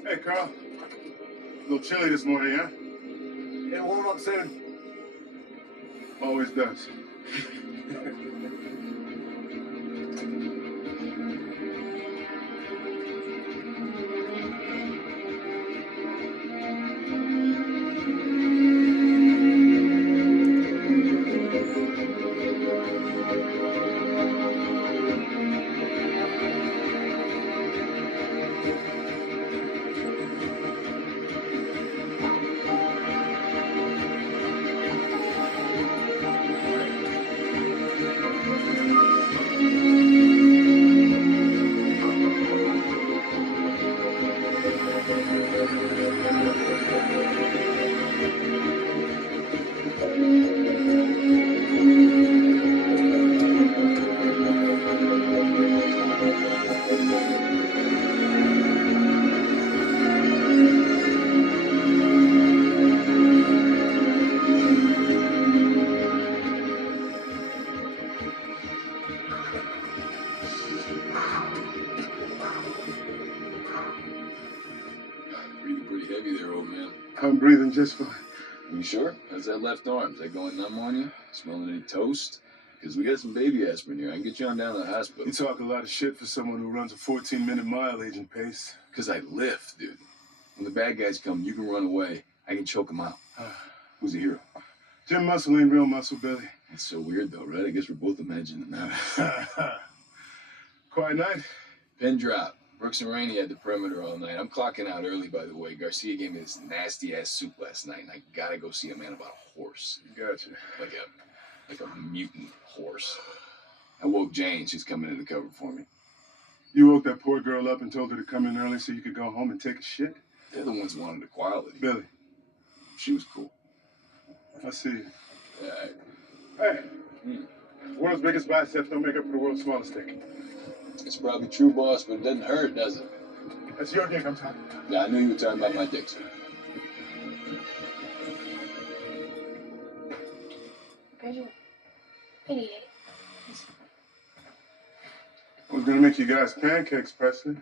Hey, Carl. A little chilly this morning, huh? It'll warm up soon. Always does. Breathing pretty heavy there, old man. I'm breathing just fine. You sure? How's that left arm? Is that going numb on you? Smelling any toast? Because we got some baby aspirin here. I can get you on down to the hospital. You talk a lot of shit for someone who runs a 14-minute mile agent pace. Because I lift, dude. When the bad guys come, you can run away. I can choke them out. Who's the hero? Jim Muscle ain't real muscle, Billy. That's so weird, though, right? I guess we're both imagining that. Quiet night? Pin drop. Brooks and Rainey had the perimeter all night. I'm clocking out early, by the way. Garcia gave me this nasty-ass soup last night, and I gotta go see a man about a horse. Gotcha. Like a mutant horse. I woke Jane. She's coming in to cover for me. You woke that poor girl up and told her to come in early so you could go home and take a shit? They're the ones wanting equality. Billy. She was cool. I see you. Yeah. Hey. World's biggest biceps don't make up for the world's smallest dick. It's probably true, boss, but it doesn't hurt, does it? That's your dick I'm talking about. Yeah, I knew you were talking about my dick, sir. Page 88. I was gonna make you guys pancakes, Presley.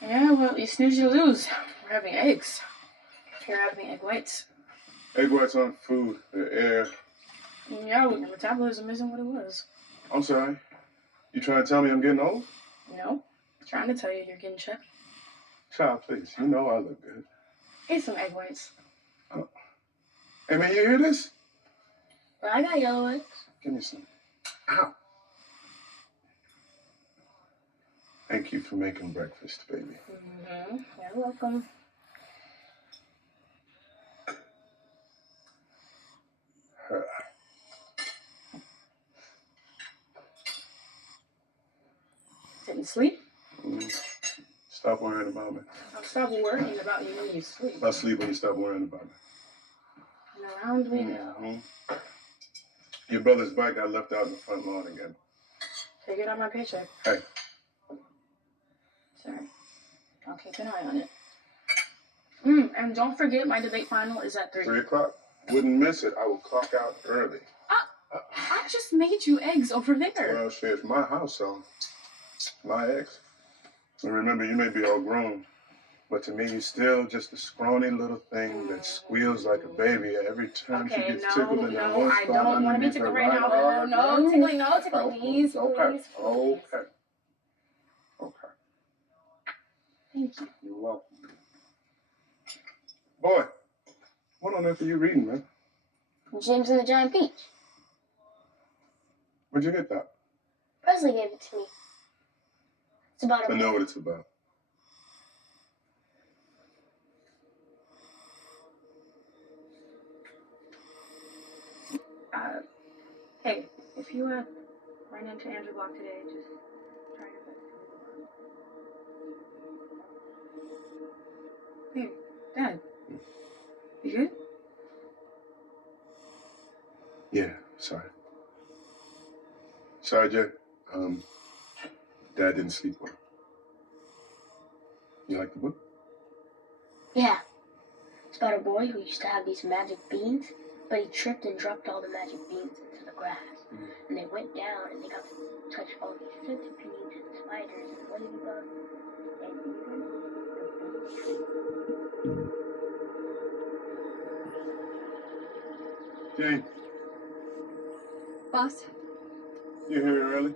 Yeah, well, you snooze, you lose. We're having eggs. You're having egg whites. Egg whites aren't food, they're air. Yeah, well, your metabolism isn't what it was. I'm sorry. You trying to tell me I'm getting old? No, trying to tell you you're getting chubby. Child, please. You know I look good. Eat some egg whites. Hey, man, you hear this? Well, I got yellow eggs. Give me some. Ow. Thank you for making breakfast, baby. Mm-hmm. You're welcome. Didn't sleep? Stop worrying about me. I'll stop worrying about you when you sleep. I'll sleep when you stop worrying about me. And around we go. Your brother's bike got left out in the front lawn again. Take it on my paycheck. Hey. Sorry. I'll keep an eye on it. And don't forget, my debate final is at 3. 3 o'clock. Wouldn't miss it. I will clock out early. I just made you eggs over there. Well, shit, it's my house, so my ex. And remember, you may be all grown, but to me, you're still just a scrawny little thing that squeals like a baby every time she gets tickled in that one I spot don't want to be underneath tickled her right now. right No, arm. tickling, no, tickling. Please, Okay. please, Okay. please. Okay. Thank you. You're welcome. Boy, what on earth are you reading, man? James and the Giant Peach. Where'd you get that? Presley gave it to me. It's about I a know what it's about. Hey, if you run into Andrew Block today, just try your best. Sorry, Jay. Dad didn't sleep well. You like the book? Yeah. It's about a boy who used to have these magic beans, but he tripped and dropped all the magic beans into the grass. And they went down and they got to touch all these centipedes and spiders and ladybugs and even the bee tree. Jane, Boss, you here early?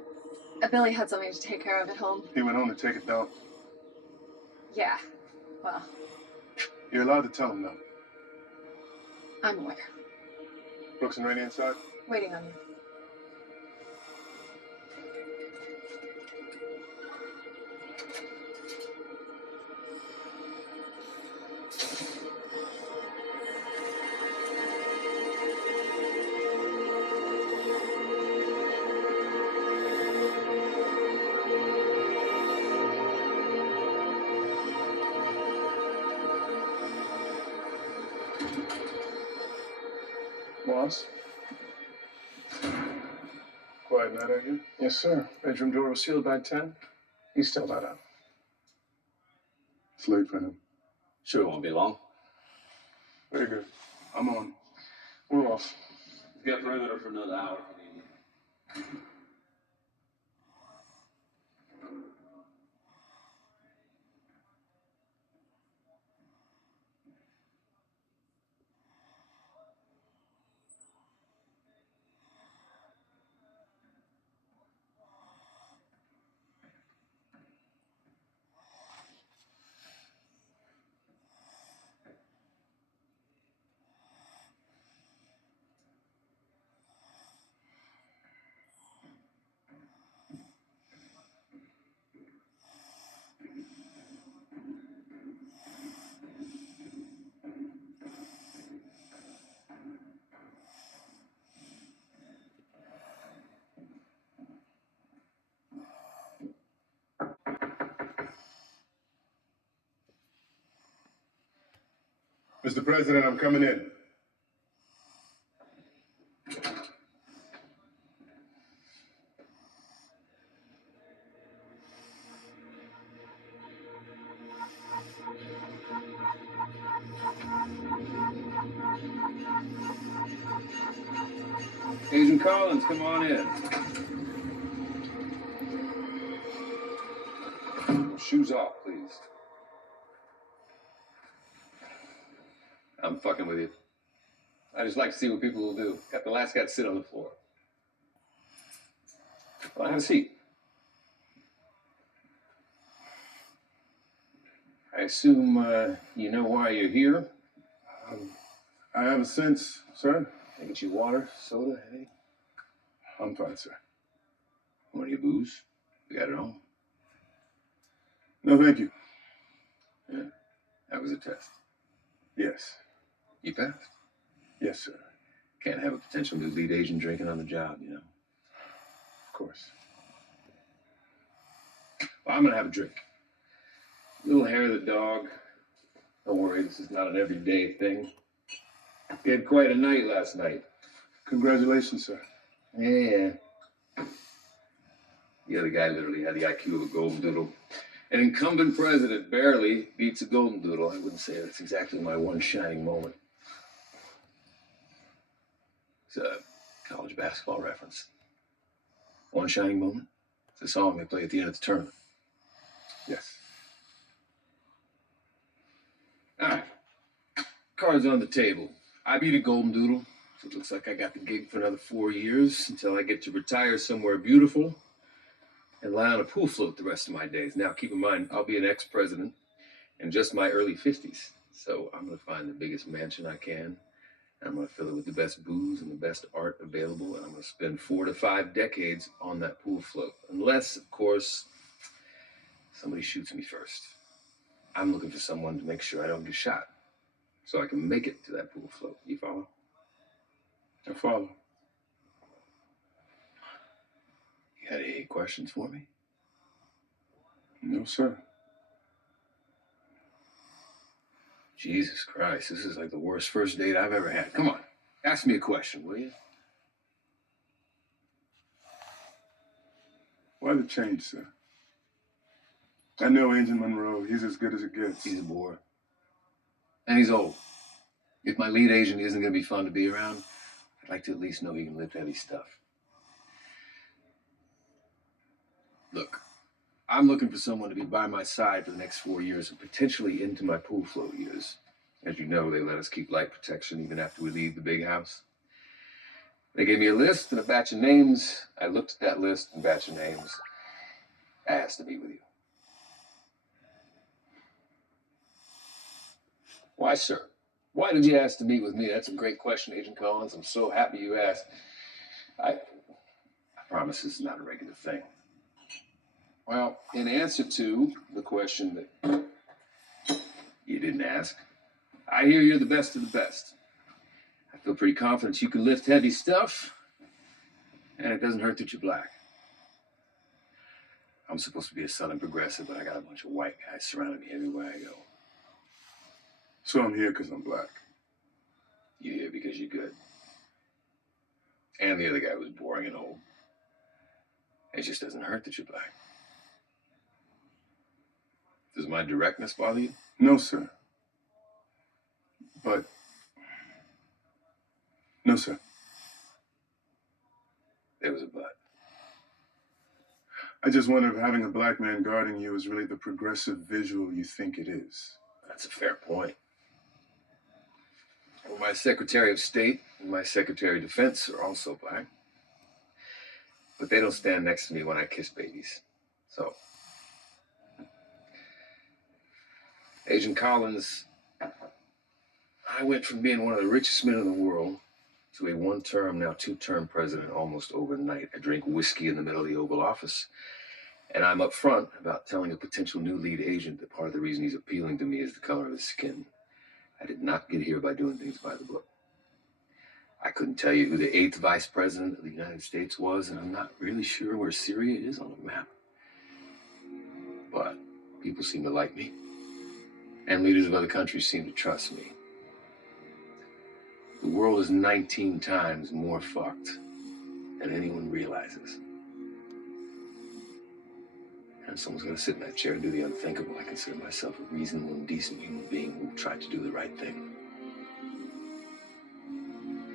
Billy had something to take care of at home. He went home to take it down. Yeah, well, You're allowed to tell him now. I'm aware. Brooks and Rainey inside? Waiting on you. Boss? Quiet night, are you? Yes, sir. Bedroom door was sealed by 10. He's still not out. It's late for him. Sure won't be long. Very good. I'm on. We're off. We've got perimeter for another hour if you need it. Mr. President, I'm coming in. Agent Collins, come on in. Shoes off, please. I'm fucking with you. I just like to see what people will do. Got the last guy to sit on the floor. Well, have a seat. I assume you know why you're here. I have a sense, sir. I get you water, soda, hey? I'm fine, sir. Want your booze? We got it all. No, thank you. Yeah, that was a test. Yes. You passed. Yes, sir. Can't have a potential new lead agent drinking on the job, you know. Of course. Well, I'm gonna have a drink. Little hair of the dog. Don't worry, this is not an everyday thing. You had quite a night last night. Congratulations, sir. Yeah. The other guy literally had the IQ of a golden doodle. An incumbent president barely beats a golden doodle. I wouldn't say that's exactly my one shining moment. It's a college basketball reference. One shining moment? It's a song they play at the end of the tournament. Yes. All right. Cards on the table. I beat a golden doodle, so it looks like I got the gig for another 4 years until I get to retire somewhere beautiful and lie on a pool float the rest of my days. Now, keep in mind, I'll be an ex-president in just my early 50s. So I'm going to find the biggest mansion I can. I'm going to fill it with the best booze and the best art available. And I'm going to spend 4 to 5 decades on that pool float. Unless, of course, somebody shoots me first. I'm looking for someone to make sure I don't get shot, so I can make it to that pool float. You follow? I follow. You got any questions for me? No, sir. Jesus Christ, this is like the worst first date I've ever had. Come on, ask me a question, will you? Why the change, sir? I know Agent Monroe. He's as good as it gets. He's a bore. And he's old. If my lead agent isn't going to be fun to be around, I'd like to at least know he can lift heavy stuff. Look, I'm looking for someone to be by my side for the next 4 years and potentially into my pool float years. As you know, they let us keep light protection even after we leave the big house. They gave me a list and a batch of names. I looked at that list and batch of names. I asked to meet with you. Why, sir? Why did you ask to meet with me? That's a great question, Agent Collins. I'm so happy you asked. I promise this is not a regular thing. Well, in answer to the question that you didn't ask, I hear you're the best of the best. I feel pretty confident you can lift heavy stuff, and it doesn't hurt that you're black. I'm supposed to be a Southern progressive, but I got a bunch of white guys surrounding me everywhere I go. So I'm here because I'm black. You're here because you're good. And the other guy was boring and old. It just doesn't hurt that you're black. Does my directness bother you? No, sir. But... No, sir. There was a but. I just wonder if having a black man guarding you is really the progressive visual you think it is. That's a fair point. Well, my Secretary of State and my Secretary of Defense are also black. But they don't stand next to me when I kiss babies. So, Agent Collins, I went from being one of the richest men in the world to a one-term, now two-term president almost overnight. I drink whiskey in the middle of the Oval Office. And I'm upfront about telling a potential new lead agent that part of the reason he's appealing to me is the color of his skin. I did not get here by doing things by the book. I couldn't tell you who the 8th Vice President of the United States was, and I'm not really sure where Syria is on the map. But people seem to like me, and leaders of other countries seem to trust me. The world is 19 times more fucked than anyone realizes. And someone's gonna sit in that chair and do the unthinkable. I consider myself a reasonable and decent human being who tried to do the right thing.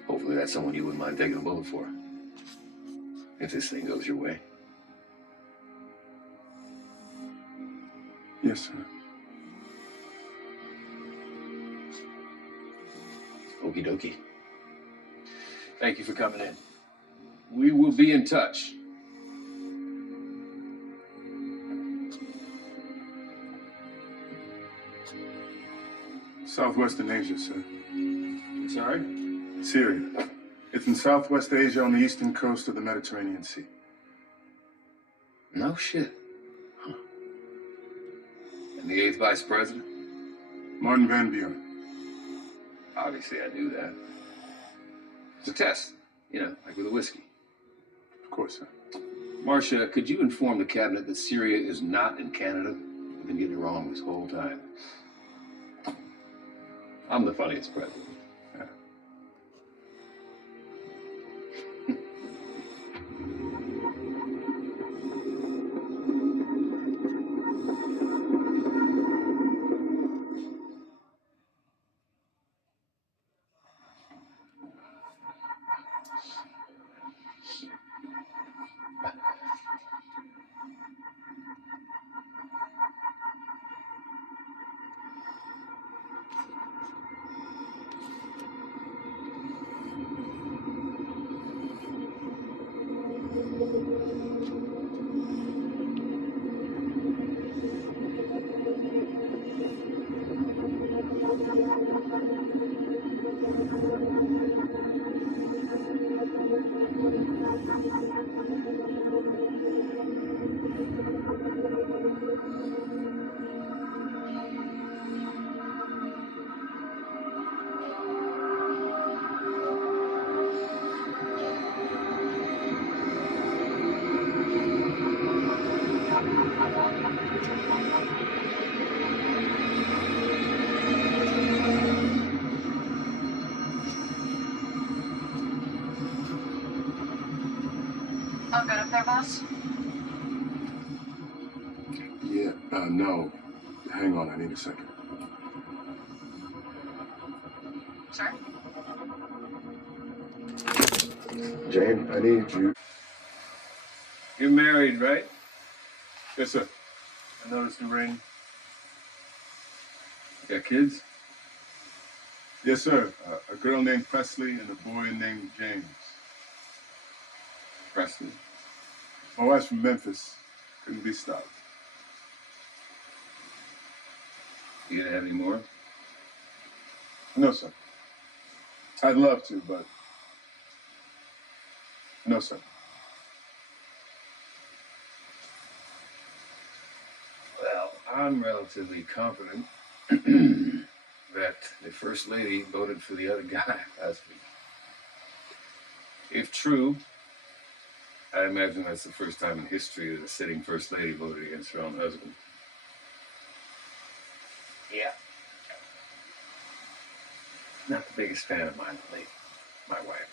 Hopefully that's someone you wouldn't mind taking a bullet for. If this thing goes your way. Yes, sir. Okie dokie. Thank you for coming in. We will be in touch. Southwestern Asia, sir. Sorry? Syria. It's in Southwest Asia on the eastern coast of the Mediterranean Sea. No shit. Huh. And the 8th Vice President? Martin Van Buren. Obviously, I knew that. It's a test, you know, like with a whiskey. Of course, sir. Marcia, could you inform the cabinet that Syria is not in Canada? We've been getting it wrong this whole time. I'm the funniest president. Yeah. All good up there, boss? Yeah, no. Hang on, I need a second. Sorry? Jane, I need you. You're married, right? Yes, sir. I noticed the ring. Got kids? Yes, sir. A girl named Presley and a boy named James. Presley. My wife's from Memphis. Couldn't be stopped. You gonna have any more? No, sir. I'd love to, but no, sir. Well, I'm relatively confident that the First Lady voted for the other guy last week. If true, I imagine that's the first time in history that a sitting First Lady voted against her own husband. Yeah. Not the biggest fan of mine lately, my wife.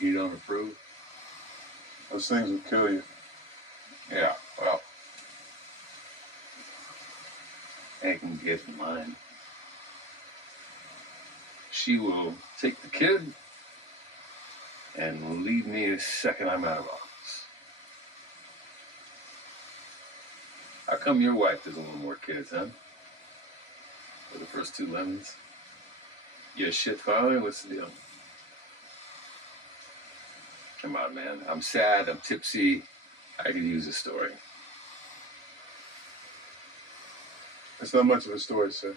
You don't approve? Those things will kill you. Yeah, well, I can get mine. She will take the kid and leave me the second I'm out of office. How come your wife doesn't want more kids, huh? For the first two lemons? You a shit father? What's the deal? Come on, man. I'm sad, I'm tipsy. I could use a story. It's not much of a story, sir.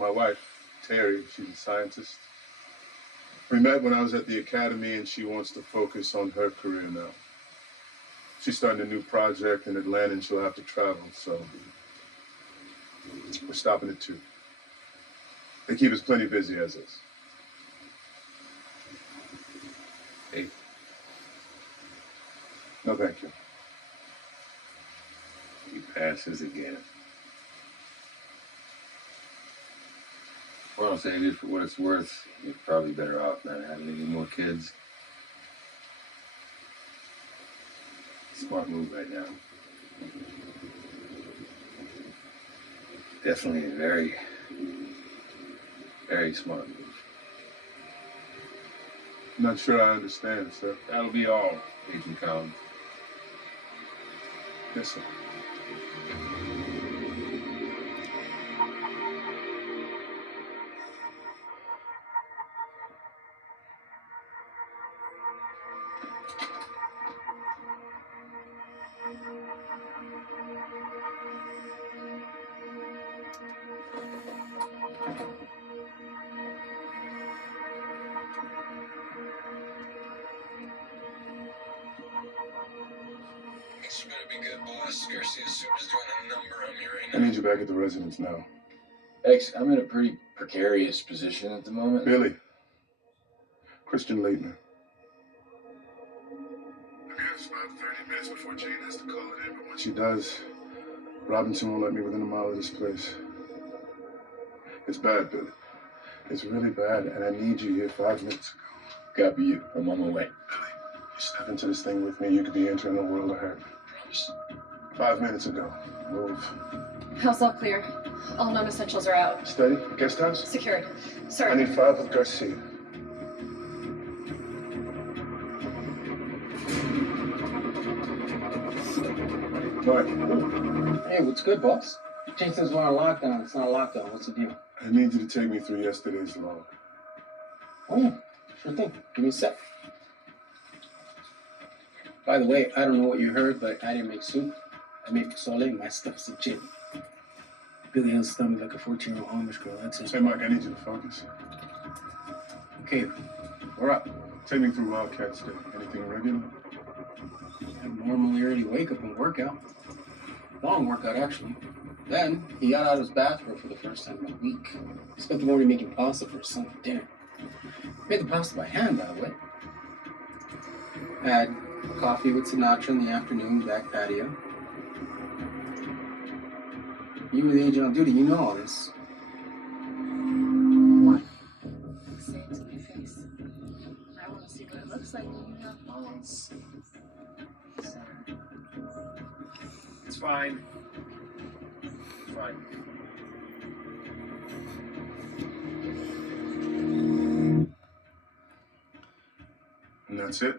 My wife, Terry, she's a scientist. We met when I was at the academy, and she wants to focus on her career now. She's starting a new project in Atlanta, and she'll have to travel, so we're stopping at 2. They keep us plenty busy as is. Hey. No, thank you. He passes again. Well, I'll say this for what it's worth. You're probably better off not having any more kids. Smart move right now. Definitely a very, very smart move. I'm not sure I understand, sir. That'll be all, Agent Collins. Yes, sir. This better be good, boss. Garcia Super's doing a number on me right I now. need you back at the residence now. X, I'm in a pretty precarious position at the moment. Billy. Christian Leitner. I mean, it's about 30 minutes before Jane has to call it in, but when she does, Robinson won't let me within a mile of this place. It's bad, Billy. It's really bad, and I need you here 5 minutes ago. Copy you. I'm on my way. Billy, you step into this thing with me, you could be entering a world of hurt. Promise. 5 minutes ago. Move. House all clear. All non-essentials are out. Steady. Guest house? Secured. Sir. I need 5 with Garcia. What? Hey, what's good, boss? Jane says we're on lockdown. It's not a lockdown. What's the deal? I need you to take me through yesterday's log. Oh, yeah. Sure thing. Give me a sec. By the way, I don't know what you heard, but I didn't make soup. I made pozole. My stuff's a chip. Billy Hill's stomach like a 14-year-old Amish girl. That's it. Hey, Mike, I need you to focus. Okay, we're up. Take me through Wildcat State. Anything irregular? I normally already wake up and work out. Long workout, actually. Then, he got out of his bathroom for the first time in a week. He spent the morning making pasta for his son for dinner. Made the pasta by hand, by the way. Had coffee with Sinatra in the afternoon, back patio. You were the agent on duty, you know all this. What? Say it to my face. I will want to see what it looks like when you have balls. So. It's fine. It's fine. And that's it?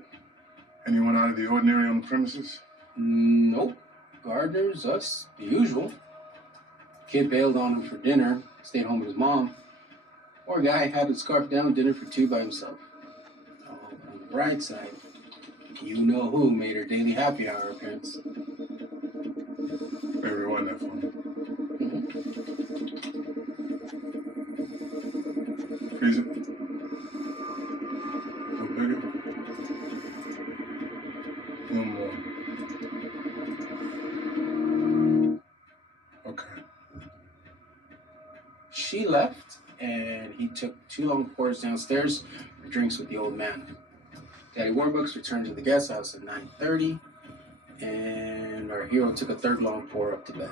Anyone out of the ordinary on the premises? Nope. Gardeners, us, the usual. Kid bailed on him for dinner, stayed home with his mom. Poor guy had to scarf down dinner for two by himself. Oh, on the bright side, you know who made her daily happy hour appearance. Hey, rewind that for me. Freeze it. A little bigger. A little more. Okay. She left, and he took 2 long pours downstairs for drinks with the old man. Daddy Warbucks returned to the guest house at 9:30, and our hero took a 3rd long pour up to bed.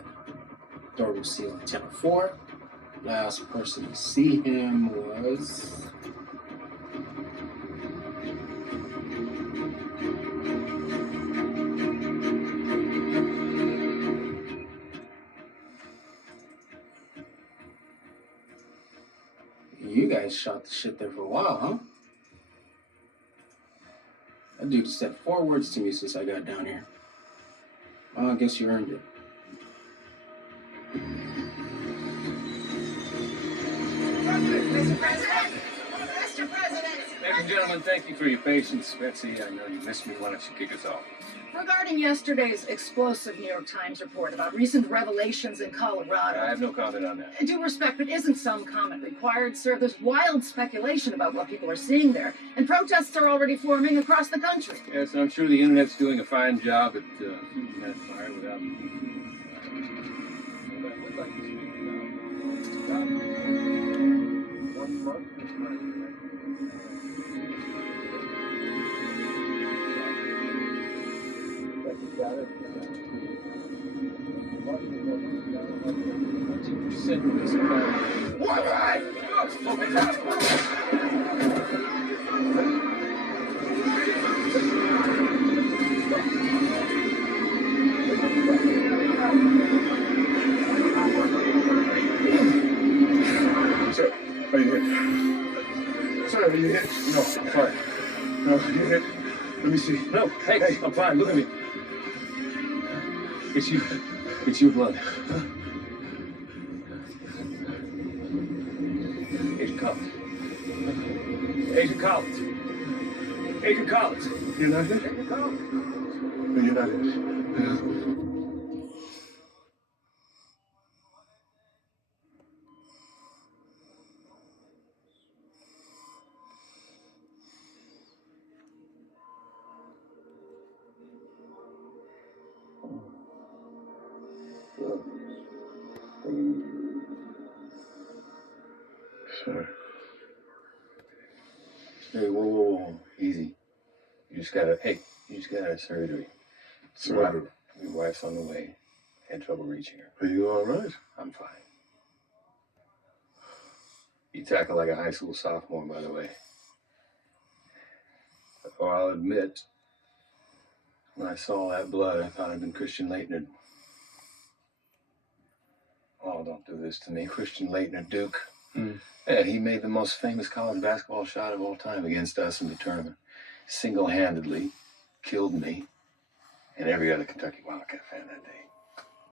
Door was sealed at 10:04. Last person to see him was... You guys shot the shit there for a while, huh? That dude said 4 words to me since I got down here. Well, I guess you earned it. Mr. President! Mr. President! Ladies and gentlemen, thank you for your patience. Betsy, I know you missed me. Why don't you kick us off? Regarding yesterday's explosive New York Times report about recent revelations in Colorado. I have no comment on that. Due respect, but isn't some comment required, sir? There's wild speculation about what people are seeing there, and protests are already forming across the country. Yes, I'm sure the internet's doing a fine job at feeding that fire without... What I would like to speak about 1 month. Sir, are you hit? Sir, are you hit? No, I'm fine. No, you hit. Let me see. No, hey, I'm fine. Look at me. It's you. It's your blood. Agent Collins. Agent Collins. Agent Collins. You're not hit? Agent Collins. No, you're not hit. Sir. Hey, whoa. Easy. You just got out of surgery. Surgery? Your wife's on the way. Had trouble reaching her. Are you all right? I'm fine. You tackle like a high school sophomore, by the way. Or I'll admit, when I saw that blood, I thought I'd been Christian Leitner. Oh, don't do this to me. Christian Leitner, Duke. Yeah, he made the most famous college basketball shot of all time against us in the tournament. Single-handedly killed me and every other Kentucky Wildcat fan that day.